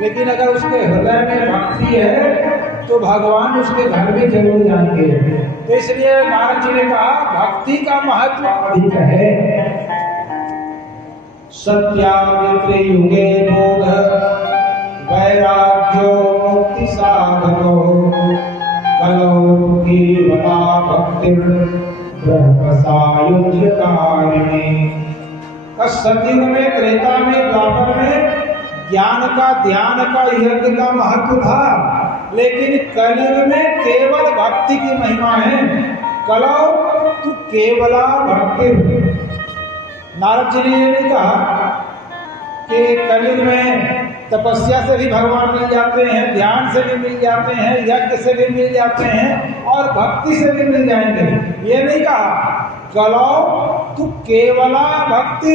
लेकिन अगर उसके हृदय में भक्ति है तो भगवान उसके घर में जरूर जाएंगे। तो इसलिए नारद जी ने कहा भक्ति का महत्व अधिक है। सत्याग्रे युगे बोध वैराग्यो मुक्ति साधको कलौ केवला भक्तिर् ब्रह्मसायुज्य कारिणी। सतयुग में, त्रेता में, द्वापर में ज्ञान का, ध्यान का, यज्ञ का महत्व था, लेकिन कलयुग में केवल भक्ति की महिमा है। कलौ तू केवला भक्ति। नारद जी ने ये नहीं कहा कि कलयुग में तपस्या से भी भगवान मिल जाते हैं, ध्यान से भी मिल जाते हैं, यज्ञ से भी मिल जाते हैं और भक्ति से भी मिल जाएंगे, ये नहीं कहा। कलौ तू केवला भक्ति,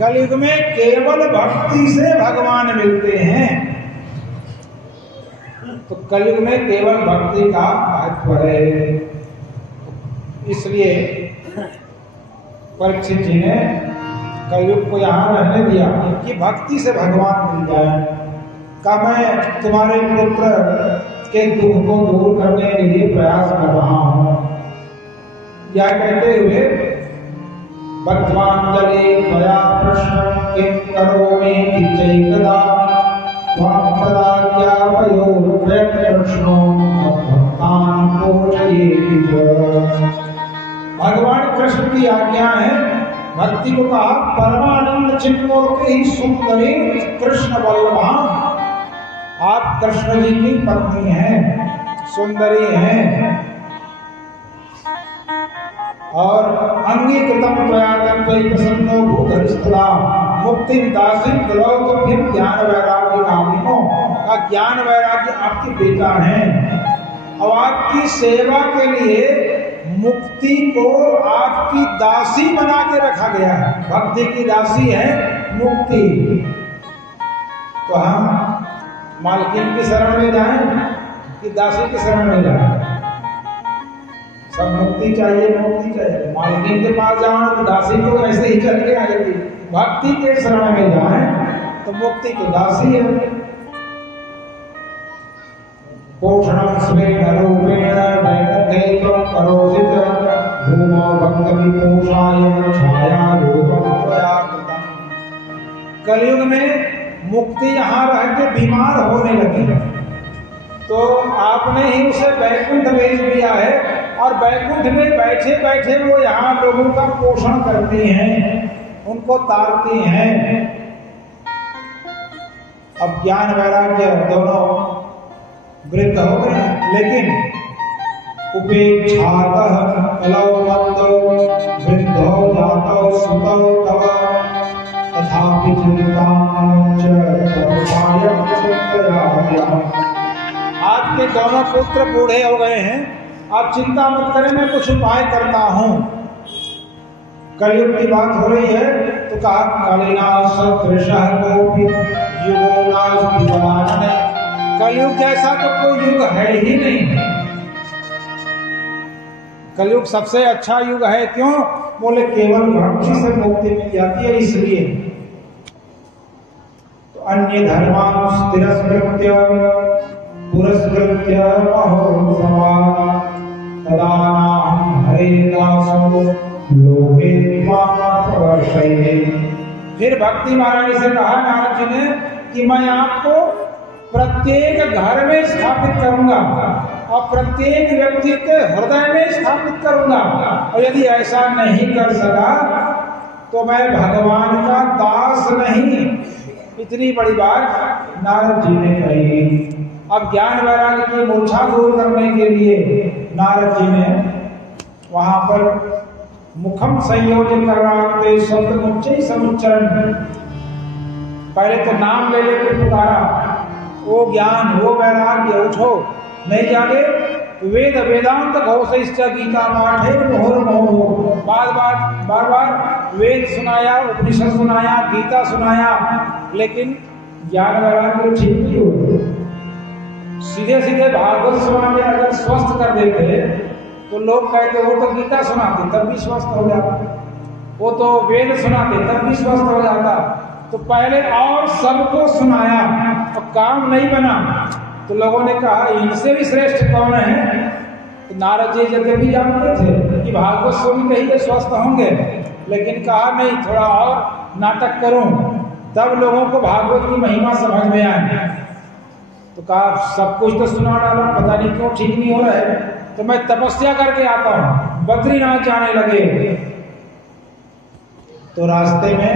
कलयुग में केवल भक्ति से भगवान मिलते हैं। तो कलयुग में केवल भक्ति का महत्व है। इसलिए परीक्षित जी ने कलयुग को यहाँ रहने दिया कि भक्ति से भगवान मिल जाए। का मैं तुम्हारे पुत्र के दुख को दूर करने के लिए प्रयास कर रहा हूँ। यह कहते हुए बद्ध्वांजलि त्वया प्रश्न किं करोमि किंचैकदा त्वां तदाज्ञापयो प्रश्नो भक्तान् पोषयेति च। भगवान कृष्ण की आज्ञा है, भक्ति को कहा परमानंद चिन्मूर्ति ही सुंदरी कृष्ण वल्लभा। आप कृष्ण जी की पत्नी हैं, सुंदरी हैं और अंगीकृतम त्वया तत्त्वयि प्रसन्नो भूधरिष्ठा मुक्ति दासी द्रौत फिर ज्ञान वैराग्य कामिनो। का ज्ञान वैराग्य आपके बेटा हैं और आपकी सेवा के लिए मुक्ति को आपकी दासी बना के रखा गया है। भक्ति की दासी है मुक्ति। तो हम मालकिन की शरण में जाएं कि दासी की शरण में जाएं? सब मुक्ति चाहिए, मुक्ति चाहिए। मालकिन के पास जाओ तो दासी तो ऐसे ही चल के आएगी। भक्ति के शरण में जाएं तो मुक्ति तो दासी है। पोषणं स्वेन रूपेण वैकुंठेत्वं करोषि च भूमौ भक्तविपोषाय छायारूपं त्वया कृतं। कलयुग में मुक्ति यहाँ रह के बीमार होने लगी, तो आपने ही उसे वैकुंठ भेज दिया है और वैकुंठ में बैठे बैठे वो यहाँ लोगों का पोषण करती हैं, उनको तारती हैं। अब ज्ञान वैराग्य दोनों वृद्ध हो गए, लेकिन उपेक्षातः कलौ मन्दौ वृद्धौ जातौ सुतौ तव तथापि चिन्तां च तवसायं चिन्तयामि। आपके दोनों पुत्र बूढ़े हो गए हैं, आप चिंता मत करें, मैं कुछ उपाय करता हूँ। कलयुग की बात हो रही है तो कहा कालिना सदृशः कोपि युगो नास्ति वरानने। कलयुग जैसा तो कोई युग है ही नहीं। कलयुग सबसे अच्छा युग है। क्यों? बोले केवल भक्ति से मुक्ति मिल जाती है, इसलिए। तो अन्य धर्मान् तिरस्कृत्य पुरस्कृत्य अहो समान् तदानाहं हरे दासो लोके त्वां प्रवर्तये। फिर भक्ति महारानी से कहा नारद जी ने कि मैं आपको प्रत्येक घर में स्थापित करूंगा और प्रत्येक व्यक्ति के हृदय में स्थापित करूंगा, और यदि ऐसा नहीं कर सका तो मैं भगवान का दास नहीं। इतनी बड़ी बात नारद जी ने कही। अब ज्ञान वैराग्य की मूर्छा दूर करने के लिए नारद जी ने वहां पर मुखम संयोजन करवाते समुच्चय समुच्चरण, पहले तो नाम ले लेकर पुकारा, वो ज्ञान वो वैराग्य उठो, नहीं जागे वेद वेदांत घोषैश्च गीता पाठे मुहुर्मुहुः, बार बार वेद सुनाया, उपनिषद सुनाया, गीता सुनाया, लेकिन ज्ञान वैराग्य ठीक नहीं हुए। सीधे सीधे भागवत सुना के अगर स्वस्थ कर देते तो लोग कहते वो तो गीता सुनाते तब भी स्वस्थ हो जाता, वो तो वेद सुनाते तब भी स्वस्थ हो जाता। तो पहले और सबको सुनाया तो काम नहीं बना, तो लोगों ने कहा इनसे भी श्रेष्ठ कौन है। तो नारद जी यद्यपि जानते थे कि भागवत सुन के ही स्वस्थ होंगे, लेकिन कहा नहीं, थोड़ा और नाटक करूं तब लोगों को भागवत की महिमा समझ में आए। तो कहा सब कुछ तो सुना डाला, पता नहीं क्यों ठीक नहीं हो रहा है, तो मैं तपस्या करके आता हूं। बद्रीनाथ जाने लगे तो रास्ते में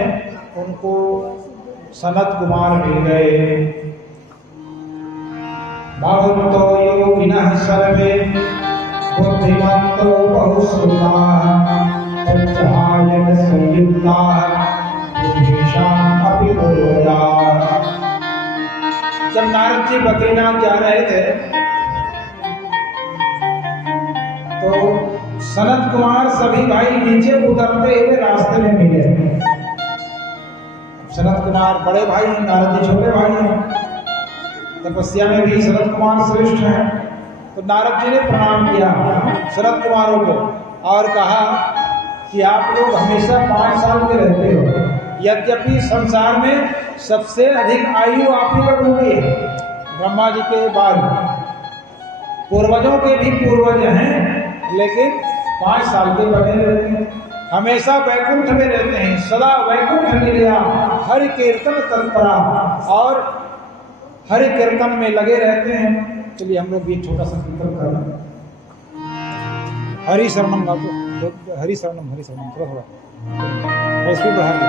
उनको सनत कुमार मिल गए। भगवतो योगिनः सर्वे बुद्धिमन्तो बहुश्रुताः तच्चायन संयुक्ताः बुद्धिशाम् अपि पूर्वजाः। जब नारद जी बद्रीनाथ जा रहे थे तो सनत कुमार सभी भाई नीचे उतरते हुए रास्ते में मिले। सनत कुमार बड़े भाई हैं, नारद जी छोटे भाई हैं, तपस्या में भी सनत कुमार श्रेष्ठ हैं। तो नारद जी ने प्रणाम किया सनत कुमारों को और कहा कि आप लोग हमेशा 5 साल के रहते हो, यद्यपि संसार में सबसे अधिक आयु आप ही लोगों की है, ब्रह्मा जी के बाद। पूर्वजों के भी पूर्वज हैं, लेकिन 5 साल के बने रहते हैं, हमेशा वैकुंठ में रहते हैं, सदा वैकुंठ लीला हरि कीर्तन तत्परा, और हरि कीर्तन में लगे रहते हैं। चलिए हम लोग भी छोटा सा कीर्तन कर रहे हैं। हरि शरणम गा दो, हरि शरणम थोड़ा थोड़ा इसको बढ़ा दो।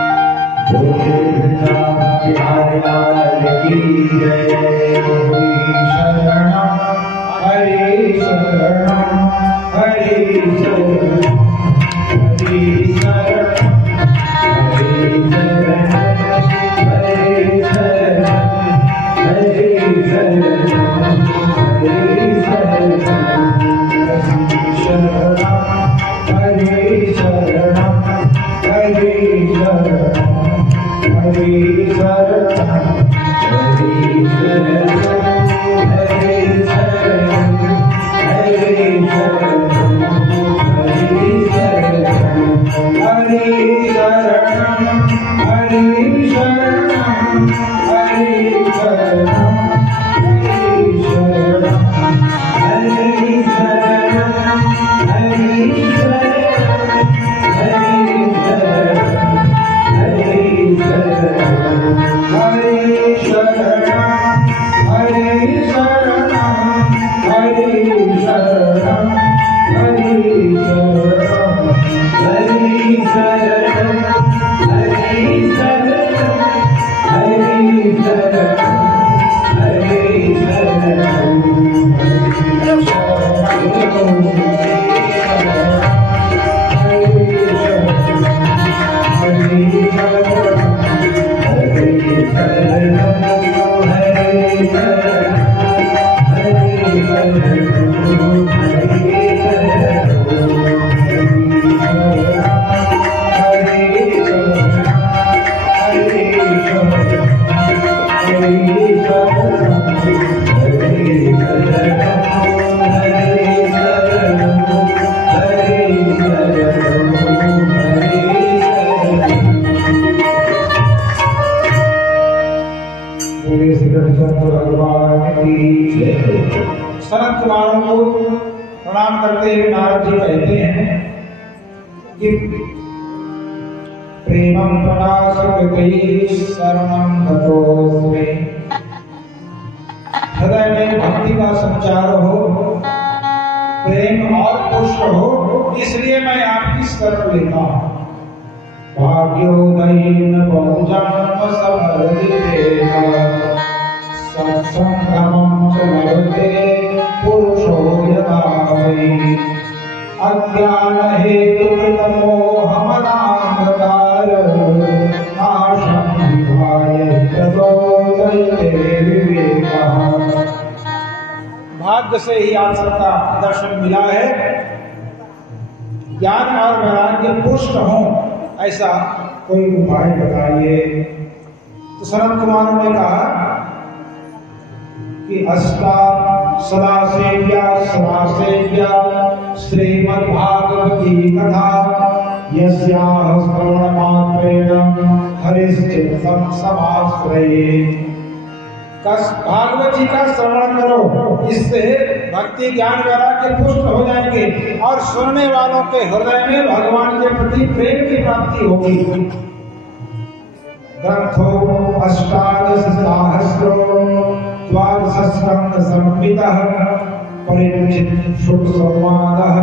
हरि शरणम हरि शरणम सनत कुमारों को प्रणाम करते हुए नारद जी कहते हैं कि प्रेमं प्रकाशकैः शरणं गतोऽस्मि। हृदय में भक्ति का संचार हो, प्रेम और पुष्ट हो, इसलिए मैं आपकी शरण लेता हूँ। भाग्योदयेन बहुजन्म समर्जितेन सत्संगमं च लभते पुरुषो यदा वै। अज्ञान हेतु मोहमनान्धकार नाशं विधाय ततो दैते विवेकः। भाग्य भाग्य से ही आज सबका दर्शन मिला है। ज्ञान और वैराग्य पुष्ट हो ऐसा कोई उपाय बताइए। तो सनत कुमार ने कहा कि अष्टा सदा सेव्या श्रीमद्भागवती कथा यस्याः श्रवणमात्रेण हरिश्चित्तं समाश्रये। भागवत जी का श्रवण करो, इससे भक्ति ज्ञान वैराग्य पुष्ट हो जाएंगे और सुनने वालों के हृदय में भगवान के प्रति प्रेम की प्राप्ति होगी। ग्रंथो अष्टादश सहस्रो द्वादश स्कंद संहितः परिचित शुभ संवादः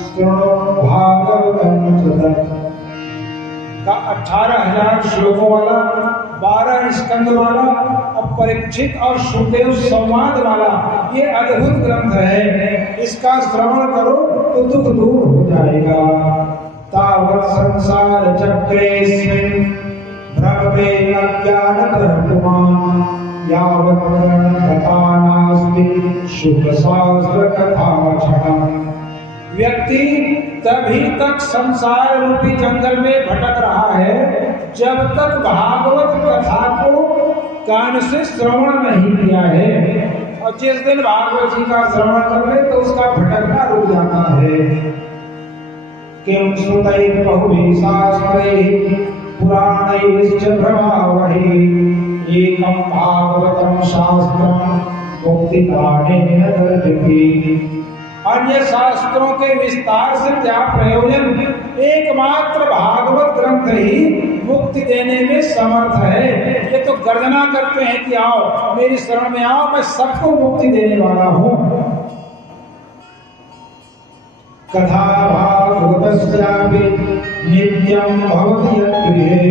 शृणु भागवतं सदत् का 18,000 श्लोकों वाला 12 स्कंद वाला और परीक्षित और सुखदेव संवाद वाला ये अद्भुत ग्रंथ है। इसका श्रवण करो तो दुख दूर हो जाएगा। तावत् संसार चक्रेस्मिन् भ्रमते अज्ञानतः पुमान् यावत् गता नास्ति शुभ शास्त्र कथाचरणम्। व्यक्ति तभी तक संसार रूपी जंगल में भटक रहा है जब तक भागवत कथा को कान से श्रवण नहीं किया है। और जिस दिन भागवत जी का श्रवण कर ले तो उसका भटकना रुक जाता है। किं श्रुतैः बहुभिः शास्त्रैः पुराणैश्च भ्रमावहैः एकं भागवतं शास्त्रं मुक्तिदानेन दर्शयति। अन्य शास्त्रों के विस्तार से क्या प्रयोजन, एकमात्र भागवत ग्रंथ ही मुक्ति देने में समर्थ है। ये तो गर्जना करते हैं कि आओ मेरी शरण में आओ, मैं सबको मुक्ति देने वाला हूँ। कथा भागवतस्यापि नित्यं भवति यद्गृहे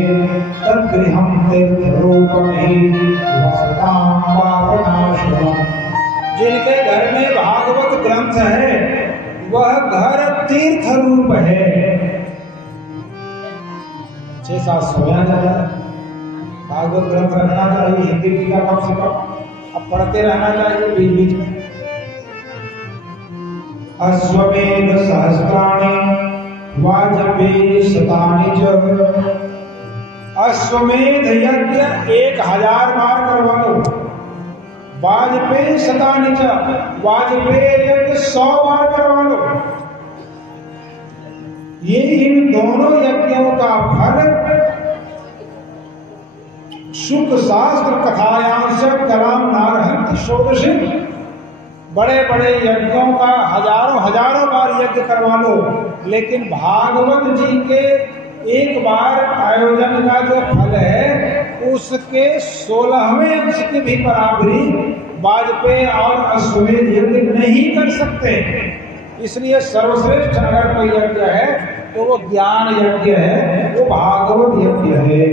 तद्गृहं तीर्थरूपमहि वसतां पापनाशनम्। जिनके घर में भागवत ग्रंथ है वह घर तीर्थ रूप है। 6-7 सोया जाता है। भागवत ग्रंथ रखना चाहिए, हिंदी टीका कम से कम अब पढ़ते रहना चाहिए बीच बीच में। अश्वमेध सहस्राणि वाजपेयी शतानि च। अश्वमेध यज्ञ 1000 बार करवा लो। वाजपेयी शतानि च, वाजपेयी यज्ञ 100 बार करवा लो। ये इन दोनों यज्ञों का फल शुक शास्त्र कथायांश कलाम नारहंत षोडशी। बड़े बड़े यज्ञों का हजारों बार यज्ञ करवा लो, लेकिन भागवत जी के एक बार आयोजन का जो फल है उसके 16वें अंश की भी बराबरी वाजपेयी और अश्वमेध यज्ञ नहीं कर सकते। इसलिए सर्वश्रेष्ठ अगर कोई यज्ञ है तो वो ज्ञान यज्ञ है, वो भागवत यज्ञ है।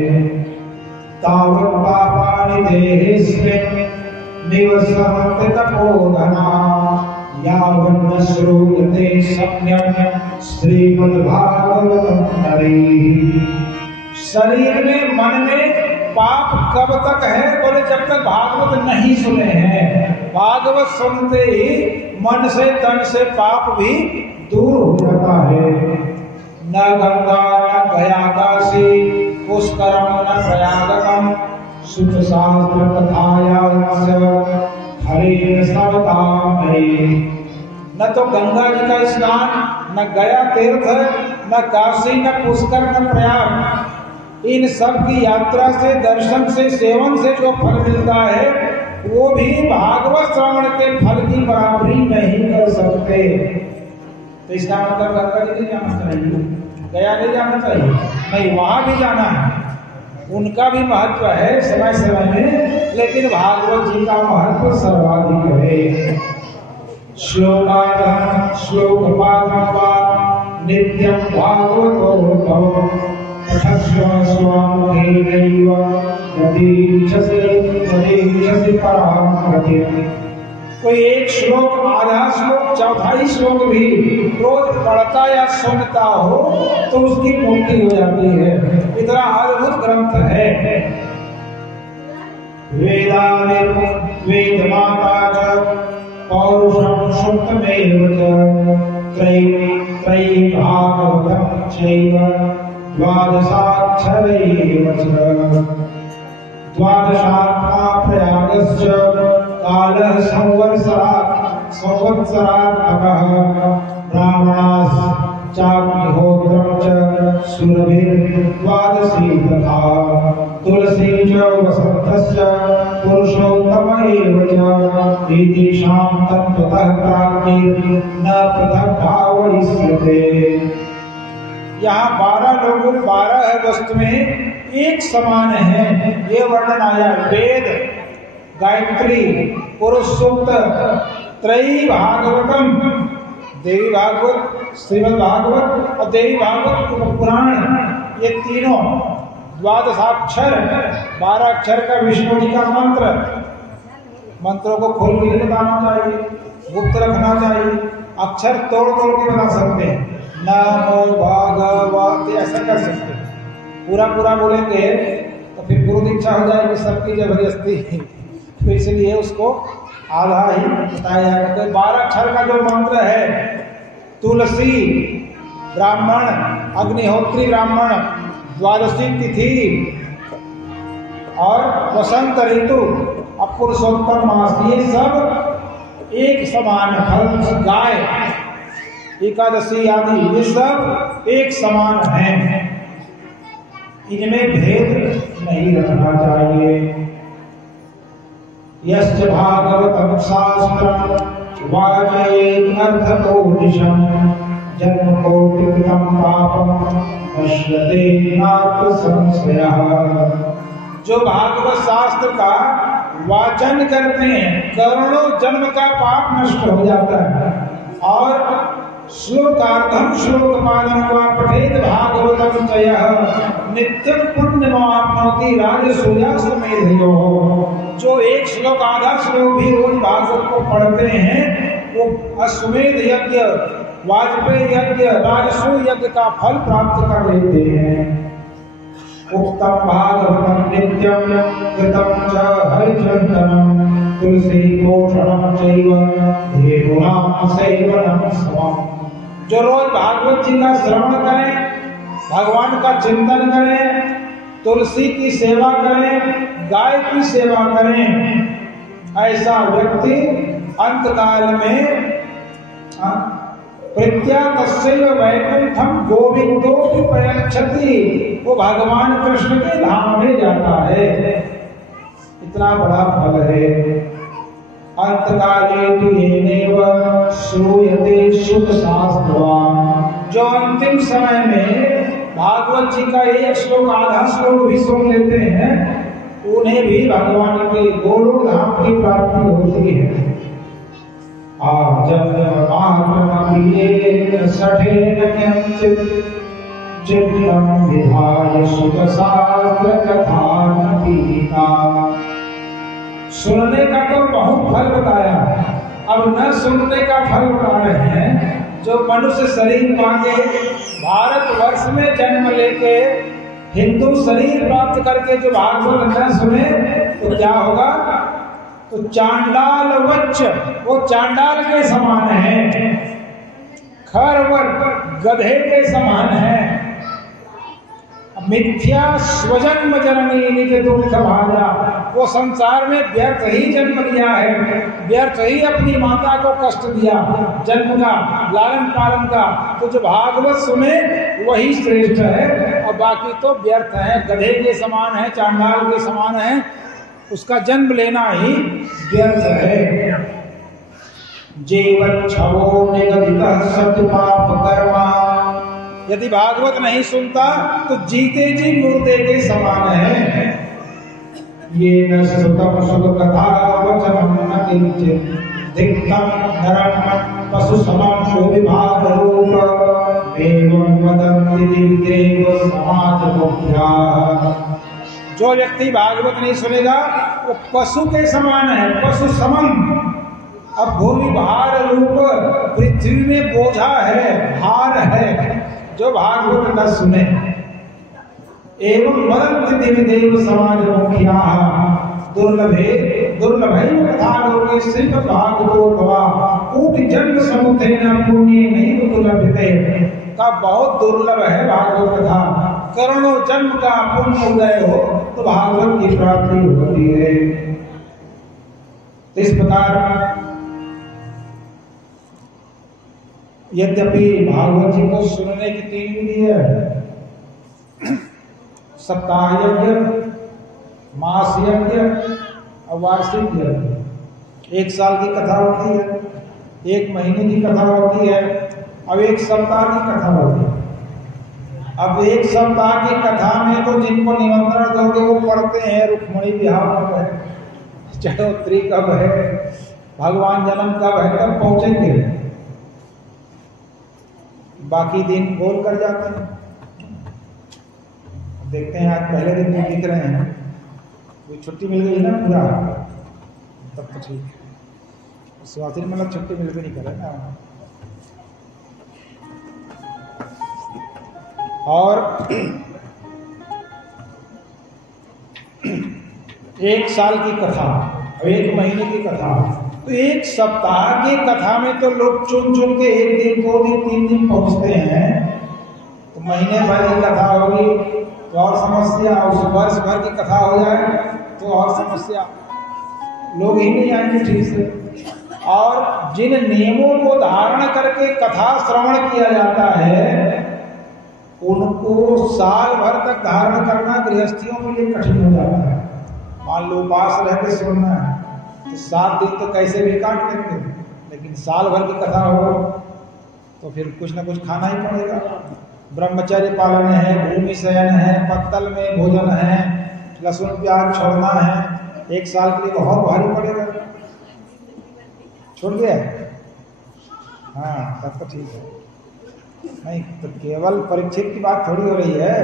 तावत् पापानि देहेस्मिन् निवसन्ति तपोधना यावन्न श्रूयते सम्यक् श्रीमद्भागवतं हरिः। शरीर में मन में पाप कब तक है? बोले जब तक भागवत नहीं सुने हैं। भागवत सुनते ही मन से तन से पाप भी दूर हो जाता है। न गंगा न गया काशी पुष्करम न प्रयागकम सुख शास्त्र कथायांश हरे सर्वकामये। न तो गंगा जी का स्नान, न गया तीर्थ, न काशी, न पुष्कर, न प्रयाग, इन सब की यात्रा से, दर्शन से, सेवन से जो फल मिलता है वो भी भागवत श्रवण के फल की बराबरी नहीं कर सकते। तो इसका मतलब गंगा जी नहीं जाना चाहिए, गया नहीं जाना चाहिए, नहीं वहां भी जाना है, उनका भी महत्व है समय समय में, लेकिन भागवत जी का महत्व सर्वाधिक है। श्लोकपादं वा नित्यं भागवतो भव पठस्व स्वामुखेनैव यदीच्छसि परां गतिम्। कोई एक श्लोक, आधा श्लोक, चौथाई श्लोक भी रोज पढ़ता या सुनता हो तो उसकी मुक्ति हो जाती है। इतना अद्भुत ग्रंथ है। वेदानि वेदमाता च पौरुषं शुक्तमेव च त्रयी भागवतं चैव द्वादशाक्षरैव च द्वादशात्मा प्रयागश्च कालः संवत्सरात्मकः ब्राह्मणाश्चाग्निहोत्रं च सुरभिर्द्वादशी तथा तुलसी च वसन्तश्च पुरुषोत्तम एव च एतेषां तत्त्वतः प्राज्ञैर्न पृथक् भावयिष्यते। यहाँ 12 लोग 12 वस्तु में एक समान है, ये वर्णन आया। वेद, गायत्री, पुरुष सूक्त, त्रयी भागवतम, देवी भागवत, श्रीमद् भागवत और देवी भागवत पुराण, ये तीनों द्वादशाक्षर 12 अक्षर का विष्णु जी का मंत्र, मंत्रों को खोल के बताना चाहिए, गुप्त रखना चाहिए, अक्षर तोड़ तोड़ के बता सकते हैं। नमो भागवते ऐसा कर सकते हैं। पूरा पूरा बोलेंगे तो फिर गुरु दीक्षा हो जाएगी सबकी जबरदस्ती, तो इसलिए उसको आधा ही बताया जाएगा। तो 12 अक्षर का जो मंत्र है, तुलसी ब्राह्मण, अग्निहोत्री ब्राह्मण, द्वादशी तिथि और वसंत ऋतु, पुरुषोत्तम मास, ये सब एक समान फल, गाय, एकादशी आदि ये सब एक समान हैं, इनमें भेद नहीं रखना चाहिए। यश्च भागवतं शास्त्रं वाचयेत् अर्थकोटिशं जन्मकोटिकृतं पापं नश्यते नात्र संशयः। जो भागवत शास्त्र का वाचन करते हैं, करोड़ों जन्म का पाप नष्ट हो जाता है। और श्लोकार्थम श्लोकपालम वा पठेत भागवतम चयः नित्यं पुण्यमाप्नोति राजसूयाश्वमेधयो। जो एक श्लोक आधा श्लोक भी रोज भागवत को पढ़ते हैं, वो अश्वमेध यज्ञ, वाजपेयी यज्ञ, राजसू यज्ञ का फल प्राप्त कर लेते हैं। उक्तम भागवतम नित्यं कृतं च हरिचन्दनं तुलसी पोषणं चैव धेनुनां सेवनं समम्। जो रोज भागवत जी का श्रवण करें, भगवान का चिंतन करें, तुलसी की सेवा करें, गाय की सेवा करें, ऐसा व्यक्ति अंतकाल में प्रत्या तस्यैव वैकुंठम गोविंदो प्रयच्छति, वो भगवान कृष्ण के धाम में जाता है। इतना बड़ा फल है। अंतकाले तु येनैव श्रूयते शुद्ध शास्त्रवान्। जो अंतिम समय में भागवत जी का एक श्लोक आधा श्लोक भी सुन लेते हैं, उन्हें भी भगवान के गोलोक धाम की प्राप्ति होती है। और जब चित्तं विधाय सुखशास्त्र कथा पीता। सुनने का तो बहुत फल बताया, अब न सुनने का फल बता रहे हैं। जो मनुष्य शरीर पाके भारतवर्ष में जन्म लेके हिंदू शरीर प्राप्त करके जो भागवत न सुने तो क्या होगा? तो चांडाल वच्च, वो चांडाल के समान है, खरवर गधे के समान है। मिथ्या स्वजन्म जननी निज दुख भाजा, वो संसार में व्यर्थ ही जन्म लिया है, व्यर्थ ही अपनी माता को कष्ट दिया, जन्म का, लालन पालन का। तो जो भागवत सुने वही श्रेष्ठ है, और बाकी तो व्यर्थ है, गधे के समान है, चांडाल के समान है, उसका जन्म लेना ही व्यर्थ है। जीवन छवो निगदितः सत्य पाप कर्मा, यदि भागवत नहीं सुनता तो जीते जी मुर्दे के समान है। ये न सुतम सुख कथा वचनम न किंचित दिक्तम नरम पशु समम विभाग रूप एवं वदन्ति दिव्येव समाज मुख्या। जो व्यक्ति भागवत नहीं सुनेगा वो पशु के समान है, पशु समम। अब भूमि भार रूप पृथ्वी में बोझा है, भार है, जो भागवत न सुने। एवं वदन्ति दिव्येव समाज मुख्या, दुर्लभे दुर्लभैव कथा लोके श्रीमद् भागवतो भवा कोटि जन्म समुत्थेन पुण्य नहीं दुर्लभते का बहुत दुर्लभ है भागवत कथा। करोड़ों जन्म का पुण्य उदय हो तो भागवत की प्राप्ति होती है। इस प्रकार यद्यपि भागवत जी को सुनने की 3 विधि है, सप्ताह यज्ञ, मास यज्ञ और वार्षिक यज्ञ। 1 साल की कथा होती है, 1 महीने की कथा होती है, अब 1 सप्ताह की कथा होती है। अब 1 सप्ताह की कथा में तो जिनको निमंत्रण दोगे वो पढ़ते हैं रुक्मणी विवाह कब है, जटोत्री कब है, भगवान जन्म कब है, तब पहुंचेंगे। बाकी दिन बोल कर जाते हैं। देखते हैं आज पहले दिन में दिख रहे हैं, कोई छुट्टी मिल गई ना पूरा तब तो ठीक है। स्वाति मतलब छुट्टी मिल भी नहीं करे ना। और 1 साल की कथा और 1 महीने की कथा, तो 1 सप्ताह की कथा में तो लोग चुन चुन के 1 दिन 2 दिन 3 दिन पहुंचते हैं, तो महीने भर की कथा होगी तो और समस्या, उस वर्ष भर की कथा हो जाए तो और समस्या, लोग ही नहीं आएंगे ठीक से। और जिन नियमों को धारण करके कथा श्रवण किया जाता है उनको साल भर तक धारण करना गृहस्थियों के लिए कठिन हो जाता है। मान लो उपास रह के सुनना है तो 7 दिन तो कैसे भी काट लेंगे, लेकिन साल भर की कथा हो तो फिर कुछ ना कुछ खाना ही पड़ेगा। ब्रह्मचर्य पालन है, भूमि शयन है, पत्तल में भोजन है, लहसुन प्याज छोड़ना है, 1 साल के लिए बहुत भारी पड़ेगा। छोड़ गया? हाँ तब तो ठीक है। नहीं तो केवल परीक्षित की बात थोड़ी हो रही है,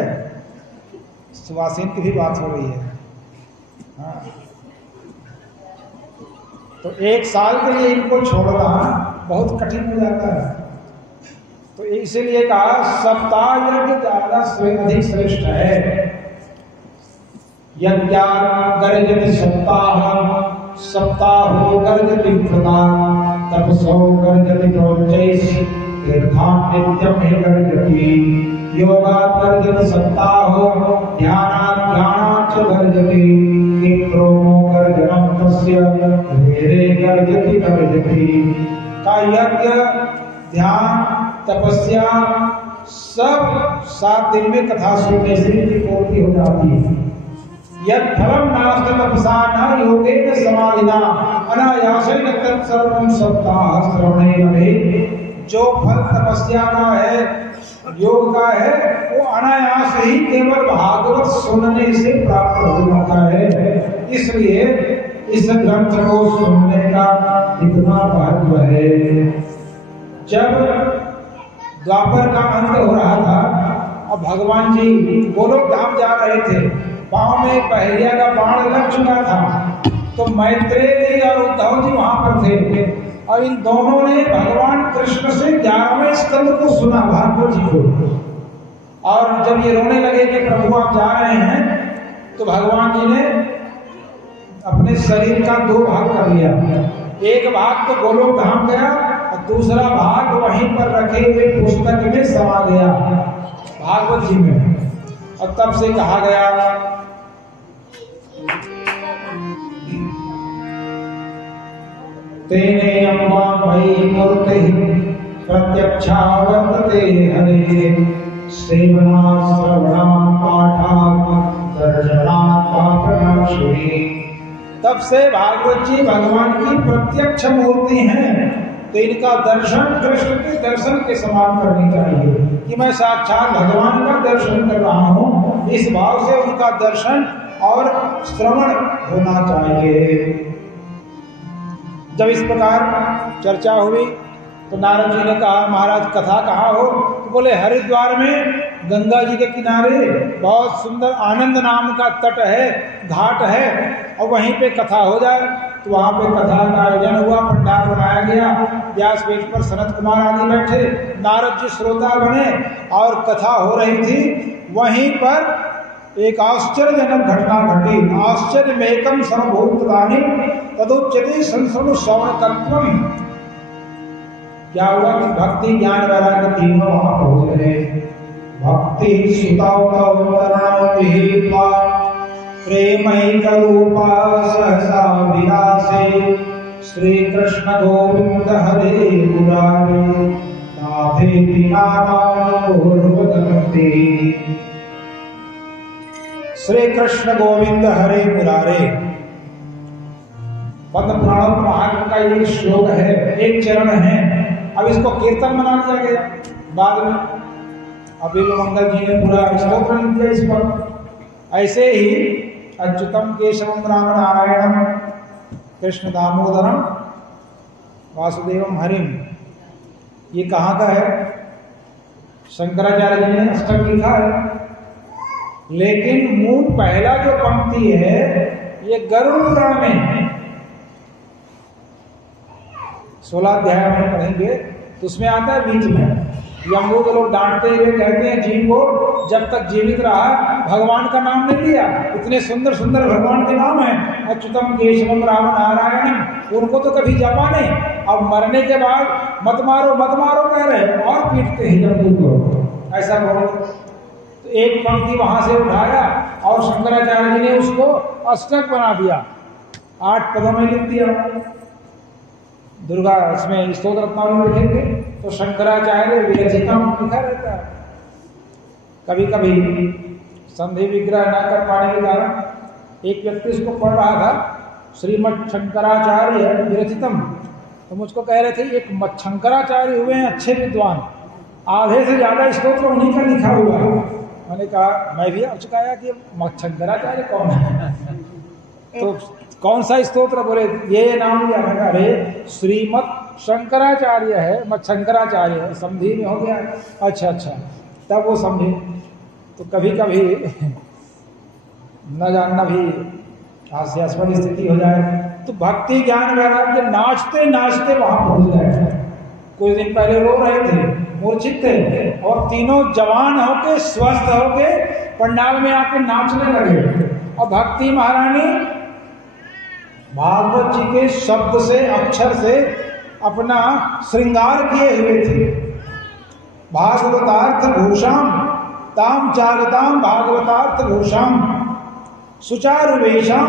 सुवासिन की भी बात हो रही है। हाँ तो 1 साल के लिए इनको छोड़ना बहुत कठिन हो जाता है। तो इसीलिए कहा सप्ताह यज्ञ ज्यादा अधिक श्रेष्ठ है। यज्ञा गर्जति सप्ताह सप्ताहो गर्जति प्रदा तपसो गर्जति प्रोच्चैः तीर्थां नित्यं हि गर्जति योगात् गर्जति सप्ताहो ध्यानात् ध्यानाच्च गर्जति विप्रोमो गर्जनं तस्य वेदे गर्जति गर्जति। का यज्ञ ध्यान तपस्या सब 7 दिन में कथा सुनने से ही पूर्ति हो जाती है। यद फलम नास्ति तपसा न योगेन समाधिना अनायासेन तत्सर्वं सप्ताह श्रवणे लभे। जो फल तपस्या का है, योग का है, वो अनायास ही केवल भागवत सुनने से प्राप्त हो जाता है। इसलिए इस ग्रंथ को सुनने का इतना महत्व है। जब द्वापर का अंत हो रहा था और भगवान जी गोलोक धाम जा रहे थे, पांव में पहलिया का बाण लग चुका था, तो मैत्रेय और उद्धव जी वहां पर थे और इन दोनों ने भगवान कृष्ण से 11वें स्कंद को सुना भागवत जी को। और जब ये रोने लगे कि प्रभु आप जा रहे हैं, तो भगवान जी ने अपने शरीर का 2 भाग कर लिया। एक भाग तो गोलोक धाम गया और दूसरा भाग वहीं पर रखे हुए पुस्तक में समा गया भागवत जी में। और तब से कहा गया तेने अम्बा मयि मूर्ति प्रत्यक्षा वर्तते हरे सेवना श्रवणा पाठा दर्शना पापनाशिनी। तब से भागवत जी भगवान की प्रत्यक्ष मूर्ति हैं, तो इनका दर्शन कृष्ण के दर्शन के समान करनी चाहिए कि मैं साक्षात भगवान का दर्शन कर रहा हूँ। इस भाव से उनका दर्शन और श्रवण होना चाहिए। जब इस प्रकार चर्चा हुई तो नारद जी ने कहा महाराज कथा कहाँ हो? तो बोले हरिद्वार में गंगा जी के किनारे बहुत सुंदर आनंद नाम का तट है, घाट है, और वहीं पे कथा हो जाए। तो वहां पे कथा का आयोजन हुआ, पंडाल बनाया गया, व्यासपीठ पर सनत कुमार आदि बैठे, नारद जी श्रोता बने और कथा हो रही थी। वहीं पर एक आश्चर्यजनक घटना घटी। आश्चर्यमेकं सर्वभूतदानीं तदुच्यते संसृणु श्रवणकत्वम्। क्या हुआ कि भक्ति ज्ञान वैराग्य तीनों वहां पहुंच गए। भक्ति सुतावतरणा प्रेमैक रूपा सहसा विलासे श्री कृष्ण गोविंद हरे मुरारे नाथेति नामानुपूर्वतमते। श्री कृष्ण गोविंद हरे मुरारे पद्म पुराण महात्मा का ये श्लोक है, एक चरण है। अब इसको कीर्तन बना दिया गया बाद में। अभी मंगल जी ने पूरा स्तोत्र लिख दिया इस पर। ऐसे ही अच्युतम केशवम राम नारायणम कृष्ण दामोदरम वासुदेवम हरिम, ये कहाँ का है? शंकराचार्य जी ने अष्टक लिखा है। लेकिन मूल पहला जो पंक्ति है ये गरुड़ पुराण में है। 16 अध्याय में पढ़ेंगे तो उसमें आता है बीच में। यमदूत लोग डांटते हुए कहते हैं जीव को जब तक जीवित रहा भगवान का नाम नहीं लिया। इतने सुंदर सुंदर भगवान के नाम है, अच्युतम केशवम राम नारायणम, उनको तो कभी जपा नहीं। अब मरने के बाद मत मारो कह रहे हैं और पीटते हैं यमदूत को, ऐसा बोलो। तो एक पंक्ति वहां से उठाया और शंकराचार्य जी ने उसको अष्टक बना दिया, 8 पदों में लिख दिया। दुर्गा इसमें स्तोत्र रत्नावली में लिखेंगे तो शंकराचार्य विरचितम लिखा रहता है। कभी कभी संधि विग्रह न कर पाने के कारण एक व्यक्ति उसको पढ़ रहा था, श्रीमद शंकराचार्य विरचितम, तो मुझको कह रहे थे एक शंकराचार्य हुए हैं अच्छे विद्वान, आधे से ज्यादा स्तोत्र उन्हीं का लिखा हुआ है। मैंने कहा, मैं भी चुकाया कि शंकराचार्य कौन है तो कौन सा स्तोत्र? बोले ये नाम लिया। मैंने अरे श्रीमद शंकराचार्य है, मत शंकराचार्य है, समझी में हो गया। अच्छा तब वो समझे। तो कभी कभी न जानना भी हास्यास्पद स्थिति हो जाए। तो भक्ति ज्ञान वैराग्य नाचते नाचते वहां पहुंच गए। कुछ दिन पहले रो रहे थे, मूर्छित थे, और तीनों जवान होके स्वस्थ होके पंडाल में आके नाचने लगे। और भक्ति महारानी भागवत जी के शब्द से अक्षर से अपना श्रृंगार किए हुए थे। भागवतार्थ भूषाम ताम चागताम भागवतार्थ भूषाम सुचारुवेशम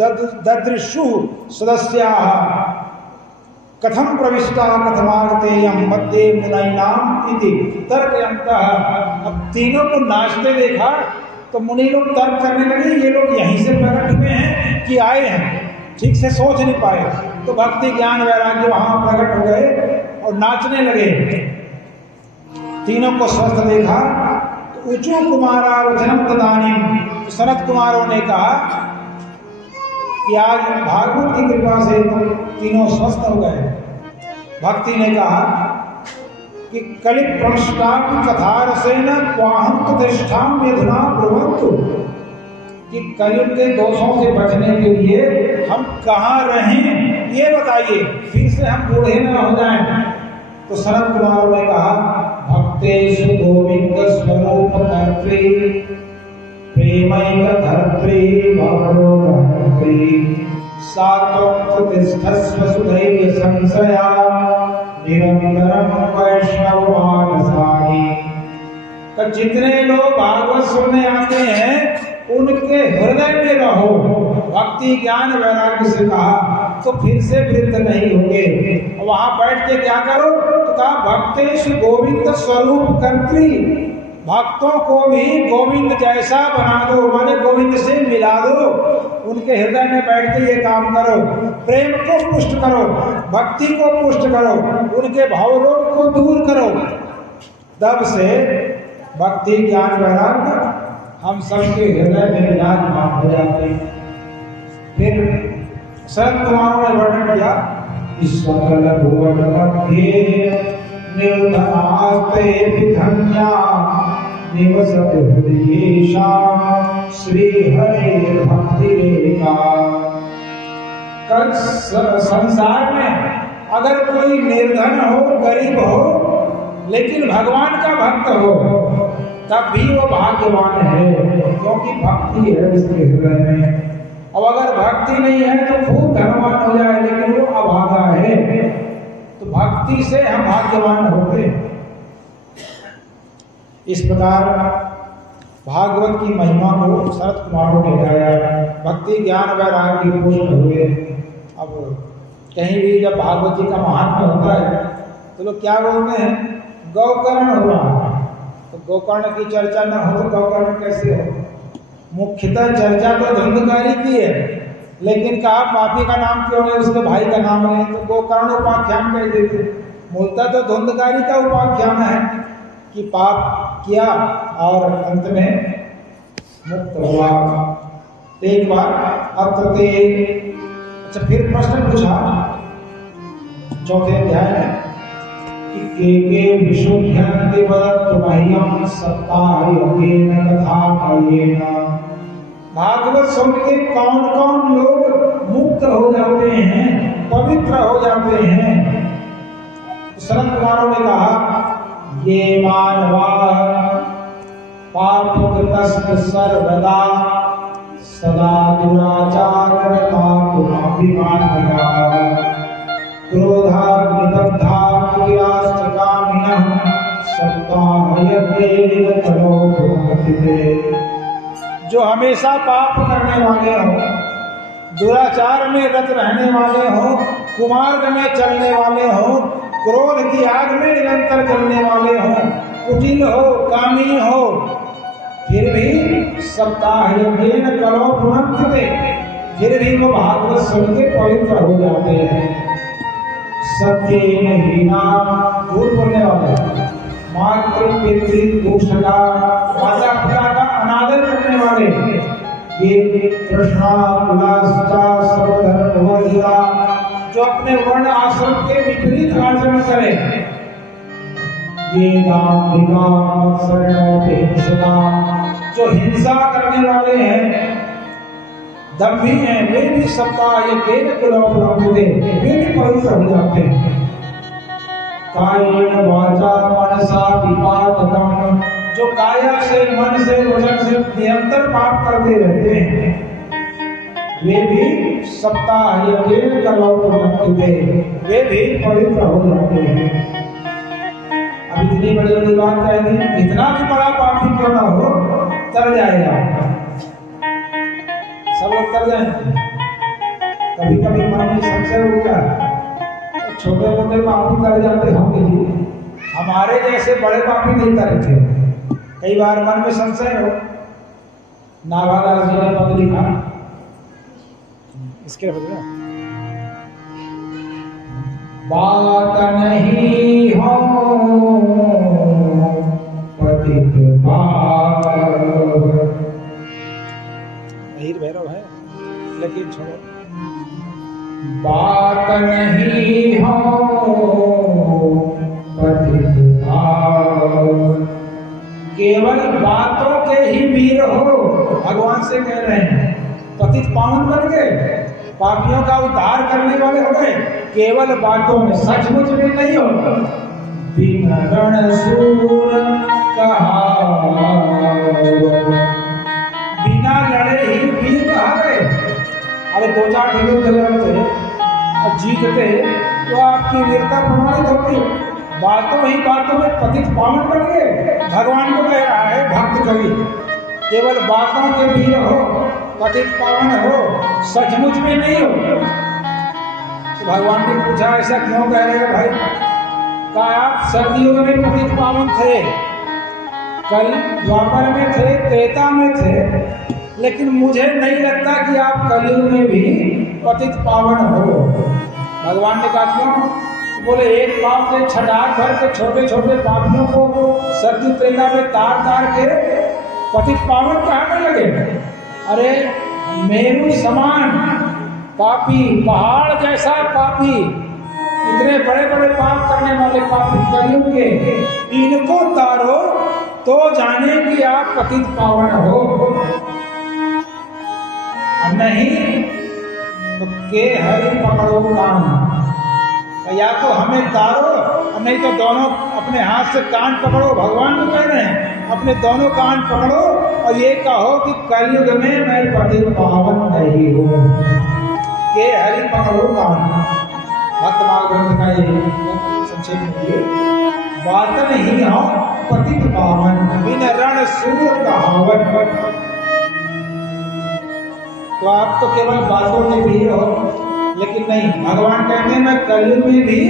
ददृशु सदस्याः कथम प्रविष्टा कथमागतेयम मध्य मुनैनाम इति तर्कयन्तः। अब तीनों को नाचते देखा तो मुनि लोग तर्क करने लगे, ये लोग यहीं से प्रकट हुए हैं कि आए हैं, ठीक से सोच नहीं पाए। तो भक्ति ज्ञान वैराग्य वहां प्रकट हो गए और नाचने लगे। तीनों को स्वस्थ देखा तो ऊंचू कुमारा वचनम तदानीम, तो सनत कुमारों ने कहा कि आज भागवत की कृपा से तो तीनों स्वस्थ हो गए। भक्ति ने कहा कि कलित प्रष्टा कथा रसेन क्वाहम प्रतिष्ठाम यधुना ब्रुवन्तु, कि कलयुग के दोषों से बचने के लिए हम कहाँ रहें ये बताइए, फिर से हम बूढ़े न हो जाएं। तो सनत कुमारों ने कहा भक्तेषु गोविंद स्वरूप धर्त्री प्रेमैक धर्त्री भवरोधर्त्री सात्वतिष्ठस्व सुधैर्य संशया निरंतरम वैष्णव मानसानि। तो जितने लोग भागवत सुनने आते हैं उनके हृदय में रहो। भक्ति ज्ञान वैराग्य से कहा तो फिर से वृद्ध नहीं होंगे। वहां बैठ के क्या करो? तो कहा भक्तेषु गोविंद स्वरूप कर्त्री, भक्तों को भी गोविंद जैसा बना दो, माने गोविंद से मिला दो। उनके हृदय में बैठ के ये काम करो, प्रेम को पुष्ट करो, भक्ति को पुष्ट करो, उनके भावरोग को दूर करो। तब से भक्ति ज्ञान वैराग्य हम सबके हृदय में विराजमान हो जाते हैं। फिर सनत कुमारों ने वर्णन किया ईश्वर भुवन मध्य निर्धनास्ते विधन्या निवसति हृदयेषां श्री हरे भक्ति रेखा। संसार में अगर कोई निर्धन हो, गरीब हो, लेकिन भगवान का भक्त हो, तब भी वो भाग्यवान है। क्योंकि भक्ति है उसके हृदय में। अब अगर भक्ति नहीं है तो खूब धनवान हो जाए, लेकिन वो अभागा है, तो भक्ति से हम भाग्यवान होते। इस प्रकार भागवत की महिमा को शरत कुमारों ने गाया, भक्ति ज्ञान वैराग्य पूर्ण हुए। अब कहीं भी जब भागवत जी का महात्मा होता है तो लोग क्या बोलते हैं, गौकर्ण हो रहा है। तो गौकर्ण की चर्चा न हो तो गौकर्ण कैसे हो? मुख्यतः चर्चा तो धुंधकारी की है, लेकिन कहा पापी का नाम क्यों नहीं, उसके भाई का नाम नहीं, तो गोकर्ण उपाख्यान कह देते। मूलतः तो धुंधकारी का उपाख्यान है कि पाप किया और अंत में मुक्त हुआ। एक बार अत्र ते, अच्छा फिर प्रश्न पूछा चौथे अध्याय में कि के विशुद्ध्यन्ति वदत्तुमह्यं सप्ताहयोगेन कथामयेन। भागवत सुन के कौन कौन लोग मुक्त हो जाते हैं, पवित्र हो जाते हैं? शरत कुमारों ने कहा, ये मानवा पापकृतस्तु सर्वदा सदा दुराचारता गुणाभिमानः क्रोधाग्निदग्धा क्रियाश्च कामिनः सप्ताहयज्ञेन तनो भुक्तिते। जो हमेशा पाप करने वाले हो, दुराचार में रत रहने वाले हो, कुमार्ग में चलने वाले हो, क्रोध की आग में निरंतर जलने वाले हो, कुटिल हो, कामी हो, फिर भी सप्ताह यज्ञेन कलो भुक्तिते, फिर भी वो भागवत सुन के पवित्र हो जाते हैं। सत्येन हीना, झूठ बोलने वाले, मातृ पितृ दूषका, माता पिता का अनादर करने वाले, ये तृष्णा कुलास्ता सर्वधर्मवर्जिता, जो अपने वर्ण आश्रम के विपरीत आचरण करे, ये दाम्भिका मत्सरणोपहिंसका, जो हिंसा करने वाले हैं, दम्भी हैं, वे भी सप्ताह यज्ञेन कलो भुक्तिते, वे भी पवित्र हो जाते हैं। कायेन वाचा मनसा विपातकम्, जो काया से, मन से, वचन से निरंतर पाप करते रहते हैं, वे भी सप्ताह यज्ञेन कलो भुक्तिते, वे भी पवित्र हो जाते हैं। अब इतनी बड़ी बड़ी बात कह दी, इतना भी बड़ा पापी क्यों ना हो, तर जाएगा, सब लोग तर जाएंगे। कभी कभी मन में संशय होता है, छोटे मोटे पापी तर जाते होंगे, हमारे जैसे बड़े पापी नहीं तरते। कई बार मन में संशय हो। नाभादास जी ने पद लिखा, इसके बदले बात नहीं हो पतित पावन, भैरव है लेकिन छोड़ो, बात नहीं हो पतित पावन, केवल बातों के ही वीर हो, भगवान से कह रहे हैं। पतित पावन बन गए, पापियों का उद्धार करने वाले हो गए, केवल बातों में, सचमुच में नहीं हो। बिन रण सूर कहा, बिना लड़े ही वीर कहा गए। अरे दो चार ढीलों के लड़ते और जीतते तो आपकी वीरता प्रमाणित होती। बातों ही बातों में पतित पावन बन गए। भगवान को कह रहा है भक्त कवि, केवल बातों के वीर हो, पतित पावन हो, सचमुच में नहीं हो। तो भगवान ने पूछा ऐसा क्यों कह रहे हैं भाई? कहा आप सदियों में पतित पावन थे, कल द्वापर में थे, त्रेता में थे, लेकिन मुझे नहीं लगता कि आप कलयुग में भी पतित पावन हो। भगवान ने कहा क्यों? बोले एक पाप के छटाक भर के छोटे छोटे पापियों को सत्य त्रेता में तार तार के पतित पावन कहने लगे। अरे मेरू समान पापी, पहाड़ जैसा पापी, इतने बड़े बड़े पाप करने वाले पापी कलयुग के, इनको तारो तो जाने कि आप पतित पावन हो, नहीं तो के हरि पकड़ो काम। या तो हमें तारो, नहीं तो दोनों अपने हाथ से कान पकड़ो। भगवान को कह रहे हैं अपने दोनों कान पकड़ो और ये कहो कि कलयुग में मैं पतित पावन नहीं हूँ। के हरि पकड़ो कान। भक्तमाल ग्रंथ का ये संक्षेप में बात नहीं हो पतित पावन बिन रण सूर कहावन। तो आप तो केवल बातों में भी हो, लेकिन नहीं, भगवान कहते हैं मैं कलयुग में भी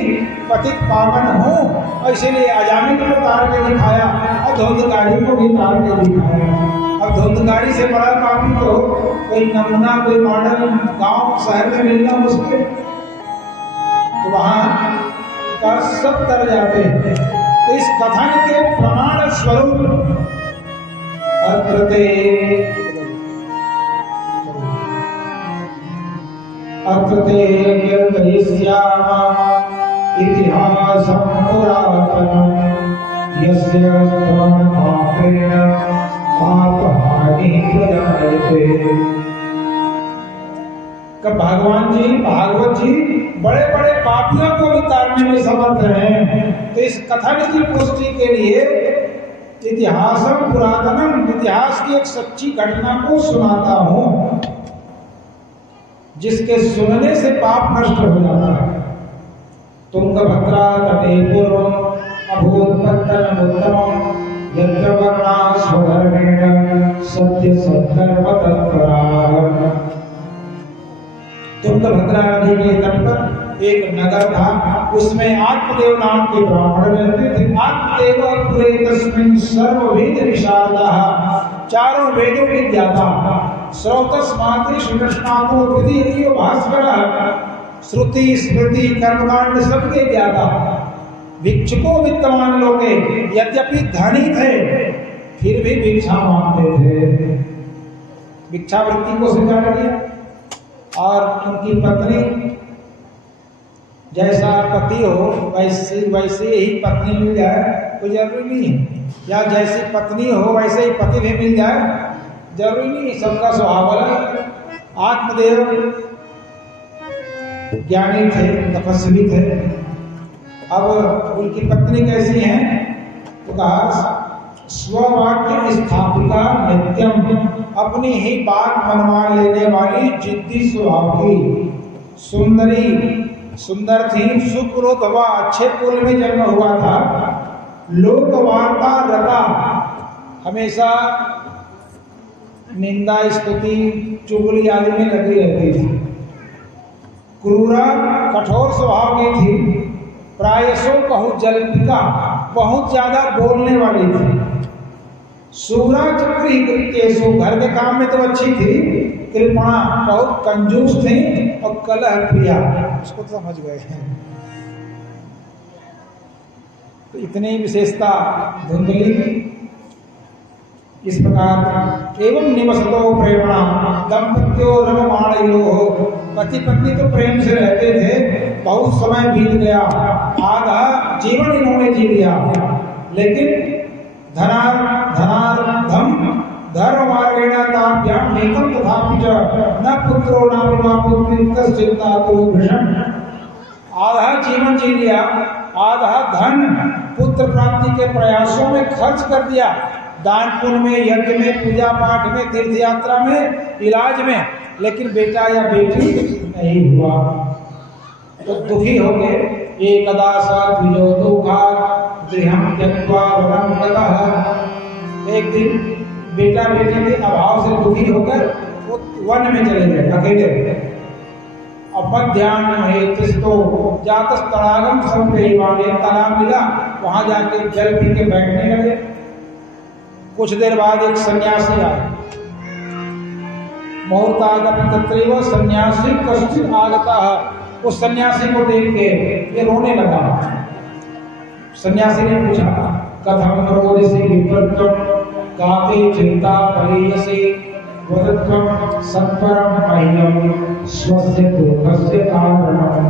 पतित पावन हूँ। और इसीलिए अजामिल को तार के दिखाया और धुंधकारी को भी तार के दिखाया। अब धुंधकारी से बड़ा पापी तो कोई नमूना, कोई मॉडल गांव शहर में मिलना मुश्किल, तो वहां का सब तर जाते हैं। तो इस कथन के प्रमाण स्वरूप अत्रते इतिहासं पुरातनं यस्य पापेन पापहानि प्रजायते। कब भगवान जी, भागवत जी बड़े बड़े पापियों को भी तारने में समर्थ हैं। तो इस कथन की पुष्टि के लिए इतिहासं पुरातनम, इतिहास की एक सच्ची घटना को सुनाता हूं, जिसके सुनने से पाप नष्ट हो जाता है। तुंगभद्रा तटे पूर्वम अभूतपत्तनमुत्तमं यत्र वर्णा स्वधर्मेण सत्य सद्धर्म तत्पराः। तुंगभद्रा नदी के तट पर एक नगर था, उसमें आत्मदेव नाम के ब्राह्मण रहते थे। आत्मदेव पुरे तस्मिन् सर्ववेद विशारदः, चारों वेदों के ज्ञाता। श्रोतस् मातृ श्रीकृष्णातो द्वितीयो भास्करः, श्रुति स्मृति कर्मकांड सबके ज्ञाता। भिक्षुको वित्तवान लोग, यद्यपि धनी थे फिर भी भिक्षा मांगते थे। भिक्षावृत्ति को स्वीकार किया। और उनकी पत्नी, जैसा पति हो वैसे ही पत्नी मिल जाए कोई जरूरी नहीं है, या जैसी पत्नी हो वैसे ही पति भी मिल जाए जरूरी नहीं, सबका स्वभाव अलग। आत्मदेव ज्ञानी थे, तपस्वी थे। अब उनकी पत्नी कैसी है तो कहा स्ववाक्य स्थापिका नित्यम, अपनी ही बात मनवा लेने वाली जिद्दी स्वभाव की, सुंदरी, सुंदर थी, सुपुरुष हुआ, अच्छे कुल में जन्म हुआ था। लोक वार्ता रता, हमेशा निंदा स्तुति चुगली आदि में लगी रहती थी। क्रूरा, कठोर स्वभाव की थी। प्रायशो बहुत जल्पिका, बहुत ज्यादा बोलने वाली थी। सूरा चक्री कृत्येषु, घर के काम में तो अच्छी थी, कृपणा, बहुत कंजूस थी। और कलह प्रिया, उसको तो समझ गए हैं। तो इतनी विशेषता धुंधली की। इस प्रकार एवं निवसतो प्रेरणा दंपत्यो रममाणयो, पति पत्नी तो प्रेम से रहते थे। बहुत समय बीत गया, आधा जीवन इन्होंने जी लिया, लेकिन धनार्धम धर्म मार्गेण ताभ्याम नेकम तथापि च न पुत्रो न विवा पुत्री तस्चिंता तो भीषण। आधा जीवन जी लिया, आधा धन पुत्र प्राप्ति के प्रयासों में खर्च कर दिया, दान पुण्य में, यज्ञ में, पूजा पाठ में, तीर्थ यात्रा में, इलाज में, लेकिन बेटा या बेटी नहीं हुआ। तो दुखी हो गए। एकदा स द्विजो दुःखात् गृहं त्यक्त्वा वनं गतः। एक दिन बेटा बेटी के अभाव से दुखी होकर वो वन में चले गए अकेले। अब मध्याह्न तिस्तो जातस तड़ागम संपेयवान, एक तालाब मिला, वहां जाके जल पी के बैठने लगे। कुछ देर बाद एक सन्यासी आया। मुहूर्तागत तत्रैव सन्यासी कश्चित् आगतः। उस सन्यासी को देख के ये रोने लगा। सन्यासी ने पूछा कथम रोदिसी विप्रत्वं काते चिंता परीयसी वदत्वं सत्वरं मह्यं स्वस्य दुःखस्य कारणम्।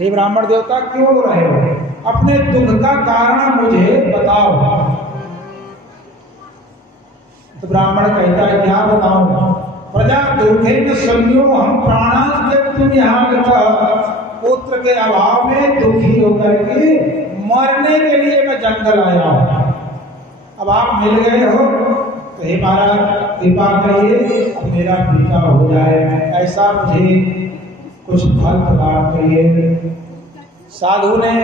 हे ब्राह्मण देवता, क्यों रो रहे हो? अपने दुख का कारण मुझे बताओ। तो ब्राह्मण कहता है क्या बताऊं? प्रजा दुखेन संयो हम प्राणान् त्यक्तुं यहाँ गतः। पुत्र के अभाव में दुखी होकर के मरने के लिए मैं जंगल आया हूं। अब आप मिल गए हो तो हे महाराज कृपा करिए अब मेरा बेटा हो जाए, ऐसा मुझे कुछ फल प्रदान करिए। साधु ने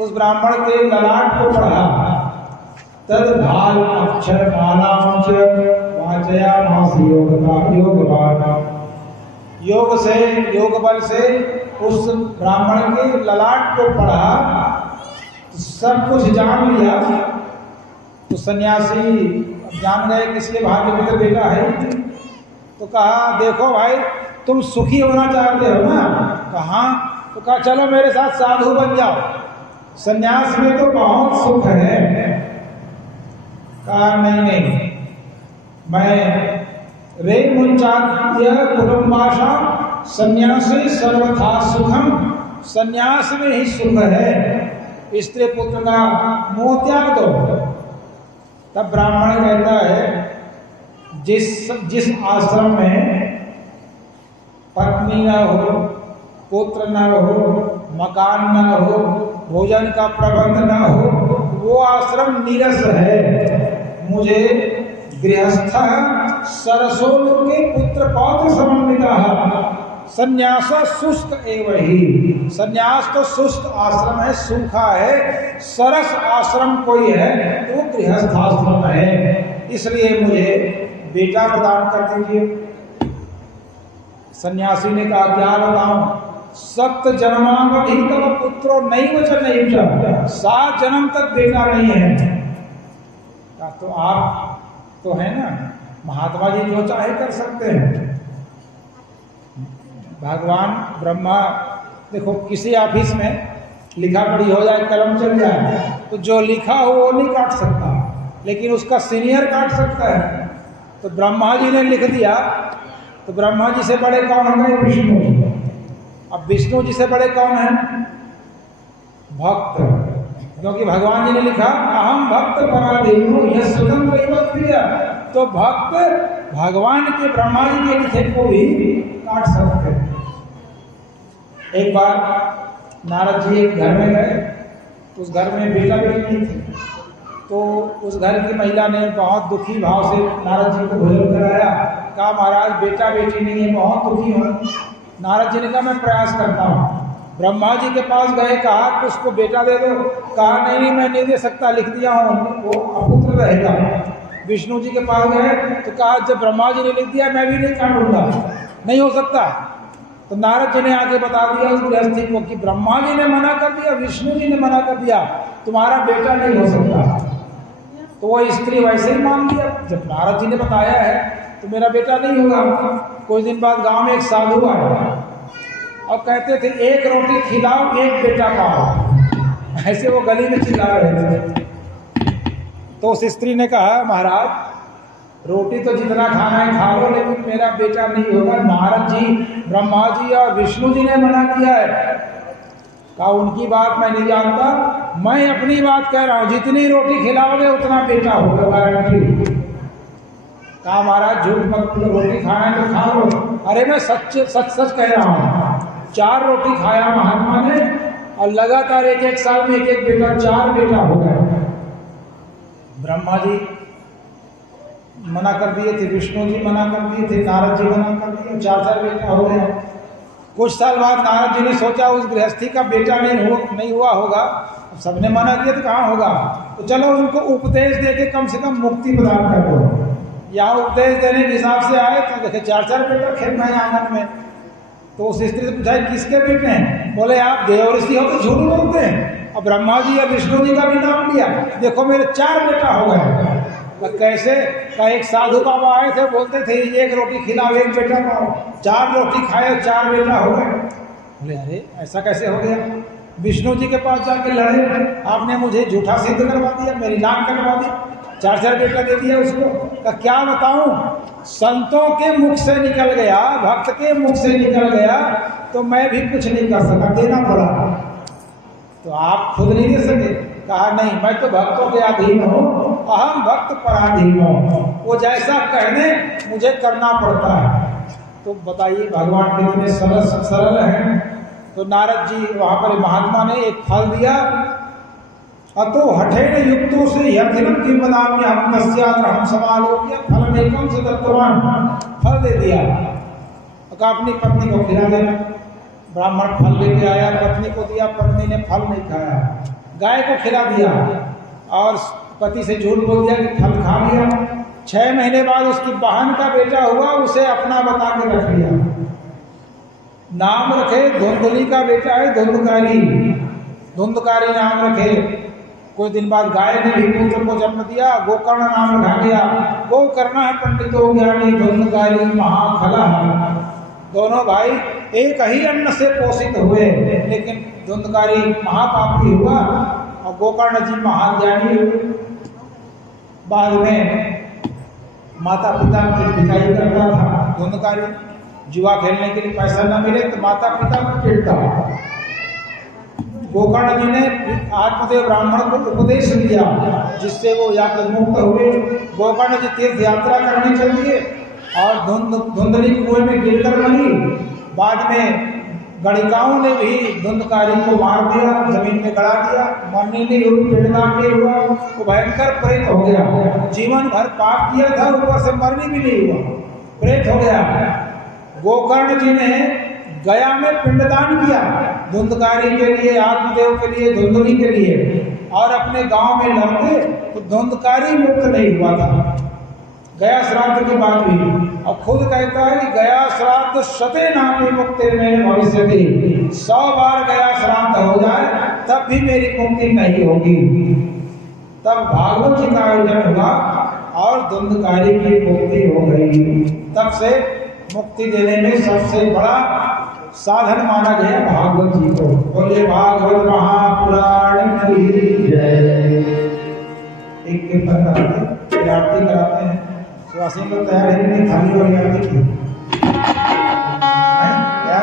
उस ब्राह्मण के ललाट को पढ़ा। तद भाल अक्षर मालाम च वाचयामास योगवान। योग से, योग बल से उस ब्राह्मण के ललाट को पढ़ा, सब कुछ जान लिया। तो सन्यासी जान गए किसके भाग्य में तो बेटा है। तो कहा देखो भाई तुम सुखी होना चाहते हो ना? कहा तो कहा चलो मेरे साथ साधु बन जाओ, सन्यास में तो बहुत सुख है। कहा नहीं नहीं, मैं रे मुंचाद्य कुटुंबाशा सन्यासी सर्वथा सुखम, सन्यास में ही सुख है, स्त्री पुत्र का मोह त्याग दो। तब ब्राह्मण कहता है जिस आश्रम में पत्नी न हो, पुत्र न हो, मकान न हो, भोजन का प्रबंध न हो, वो आश्रम नीरस है। मुझे गृहस्थ सरसोल के पुत्र पौत्र समन्विता संन्यास शुष्क एवं ही। संन्यास तो शुष्क आश्रम है, सूखा है। सरस आश्रम कोई है तो गृहस्थ आश्रम है, इसलिए मुझे बेटा प्रदान कर दीजिए। सन्यासी ने कहा क्या बताऊं? सप्त जन्मावधि तब पुत्रो नहीं वचन नहीं उठा, 7 जन्म तक बेटा नहीं है। तो आप तो है ना, महात्मा जी जो चाहे कर सकते हैं। भगवान ब्रह्मा देखो किसी ऑफिस में लिखा पढ़ी हो जाए, कलम चल जाए, तो जो लिखा हो वो नहीं काट सकता, लेकिन उसका सीनियर काट सकता है। तो ब्रह्मा जी ने लिख दिया, तो ब्रह्मा जी से बड़े कौन होंगे? विष्णु जी। अब विष्णु जी से बड़े कौन हैं? भक्त, क्योंकि भगवान जी ने लिखा अहम भक्त पराधीनो यह स्वतंत्र प्रिय। तो भक्त भगवान के ब्रह्मा जी के लिखे को भी काट सकते हैं। एक बार नारद जी एक घर में गए, उस घर में बेटा बेटी नहीं थे। तो उस घर की महिला ने बहुत दुखी भाव से नारद जी को भोजन कराया। कहा महाराज बेटा बेटी नहीं है, बहुत दुखी हूँ। नारद जी ने कहा मैं प्रयास करता हूँ। ब्रह्मा जी के पास गए, कहा कि उसको बेटा दे दो। कहा नहीं मैं नहीं दे सकता, लिख दिया हूँ, वो अपुत्र रहेगा। विष्णु जी के पास गए तो कहा जब ब्रह्मा जी ने लिख दिया मैं भी नहीं काटूंगा, नहीं हो सकता। तो नारद जी ने आगे बता दिया उस गृहस्थी को कि ब्रह्मा जी ने मना कर दिया, विष्णु जी ने मना कर दिया, तुम्हारा बेटा नहीं हो सकता। तो वो स्त्री वैसे ही मान लिया, जब नारद जी ने बताया है तो मेरा बेटा नहीं होगा। कुछ दिन बाद गांव में एक साधु आया और कहते थे एक रोटी खिलाओ एक बेटा पाओ, ऐसे वो गली में चिल्ला रहे थे। तो उस स्त्री ने कहा महाराज रोटी तो जितना खाना है खा लो, लेकिन मेरा बेटा नहीं होगा। नारद जी, ब्रह्मा जी और विष्णु जी ने मना किया है। कहा उनकी बात मैं नहीं जानता, मैं अपनी बात कह रहा हूं, जितनी रोटी खिलाओगे उतना बेटा होगा गारंटी। कहा महाराज झूठ मत, रोटी खाना है तो खा लो। अरे मैं सच सच कह रहा हूं। 4 रोटी खाया महात्मा ने और लगातार 1-1 साल में 1-1 बेटा, 4 बेटा हो गए। ब्रह्मा जी मना कर दिए थे, विष्णु जी मना कर दिए थे, नारद जी मना कर दिए, 4 बेटा हो गए। कुछ साल बाद नारद जी ने सोचा उस गृहस्थी का बेटा नहीं हुआ होगा, सबने मना किया तो कहाँ होगा, तो चलो उनको उपदेश दे के कम से कम मुक्ति प्रदान कर दो। यहाँ उपदेश देने के हिसाब से आए तो देखे 4 बेटा खेल रहे हैं आंगन में। तो उस स्त्री से पूछा किसके बेटे हैं? बोले आप देवऋषि हो तो झूठ बोलते हैं, और ब्रह्मा जी और विष्णु जी का भी नाम लिया, देखो मेरे 4 बेटा हो गए। कैसे? का एक साधु बाबा आए थे, बोलते थे 1 रोटी खिलाओ 1 बेटा पाओ, 4 रोटी खाए 4 बेटा हो गए। बोले अरे ऐसा कैसे हो गया? विष्णु जी के पास जाके लड़े, आपने मुझे झूठा सिद्ध करवा दिया, मेरी नाक कटवा दी, 4 बेटा दे दिया उसको। का क्या बताऊं, संतों के मुख से निकल गया, भक्त के मुख से निकल गया, तो मैं भी कुछ नहीं कर सका, देना पड़ा। तो आप खुद नहीं दे सके? कहा नहीं, मैं तो भक्तों के अधीन हूँ, अहम भक्त पराधीन हूँ, वो जैसा कहने मुझे करना पड़ता है। तो बताइए भगवान कितने सरल हैं। तो नारद जी वहां पर महात्मा ने एक फल दिया अतो हठेन युक्तो से यथिनम किम वदाम्य हम तस्याग्रहम समालोक्य फलमेकम से दत्तवान, फल दे दिया। कहा अपनी पत्नी को खिला देना। ब्राह्मण फल लेके आया, पत्नी को दिया, पत्नी ने फल नहीं खाया, गाय को खिला दिया और पति से झूठ बोल दिया कि फल खा लिया। 6 महीने बाद उसकी बहन का बेटा हुआ, उसे अपना बता के रख लिया। नाम रखे धुंधली का बेटा है धुंधकारी, धुंधकारी नाम रखे। कुछ दिन बाद गाय ने भी पुत्र को जन्म दिया, गोकर्ण नाम रखा गया। गो करना है पंडितो ज्ञानी धुंधकारी महाखला। दोनों भाई एक ही अन्न से पोषित हुए, लेकिन धुंधकारी महापापी हुआ और गोकर्ण जी महान ज्ञानी हुए। बाद में माता पिता की पिटाई करता था धुंधकारी। जुआ खेलने के लिए पैसा न मिले तो माता पिता को पीटता। गोकर्ण जी ने आत्मदेव ब्राह्मण को उपदेश दिया, जिससे वो यात्र मुक्त हुए। गोकर्ण जी तीर्थ यात्रा करने चल दिए और धुंधली कुएं में गिरकर मरी। बाद में गणिकाओं ने भी धुंधकारी को मार दिया, जमीन में गड़ा दिया। मरने नहीं हुई, पिंडदान नहीं हुआ, वो भयंकर प्रेत हो गया। जीवन भर पाप किया था, ऊपर से मरने भी नहीं हुआ, प्रेत हो गया। गोकर्ण जी ने गया में पिंडदान किया धुंधकारी के लिए, आत्मदेव के लिए, धुंधली के लिए, और अपने गांव में लौटे तो धुंधकारी मुक्त नहीं हुआ था। गया श्राद्ध की बात हुई और खुद कहता है कि गया श्राद्ध शते नामी मुक्ति में भविष्य थी। 100 बार गया श्राद्ध हो जाए तब भी मेरी मुक्ति नहीं होगी। तब भागवत जी का आयोजन हुआ और धुंधकारी की मुक्ति हो गई। तब से मुक्ति देने में सबसे बड़ा साधन माना गया भागवत जी को। बोले भागवत महापुराण की जय। एक कीर्तन कराते हैं, आरती कराते हैं। सुहासिन लोग तैयार है नहीं, थाली वाली आरती की क्या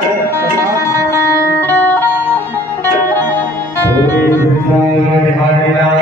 है?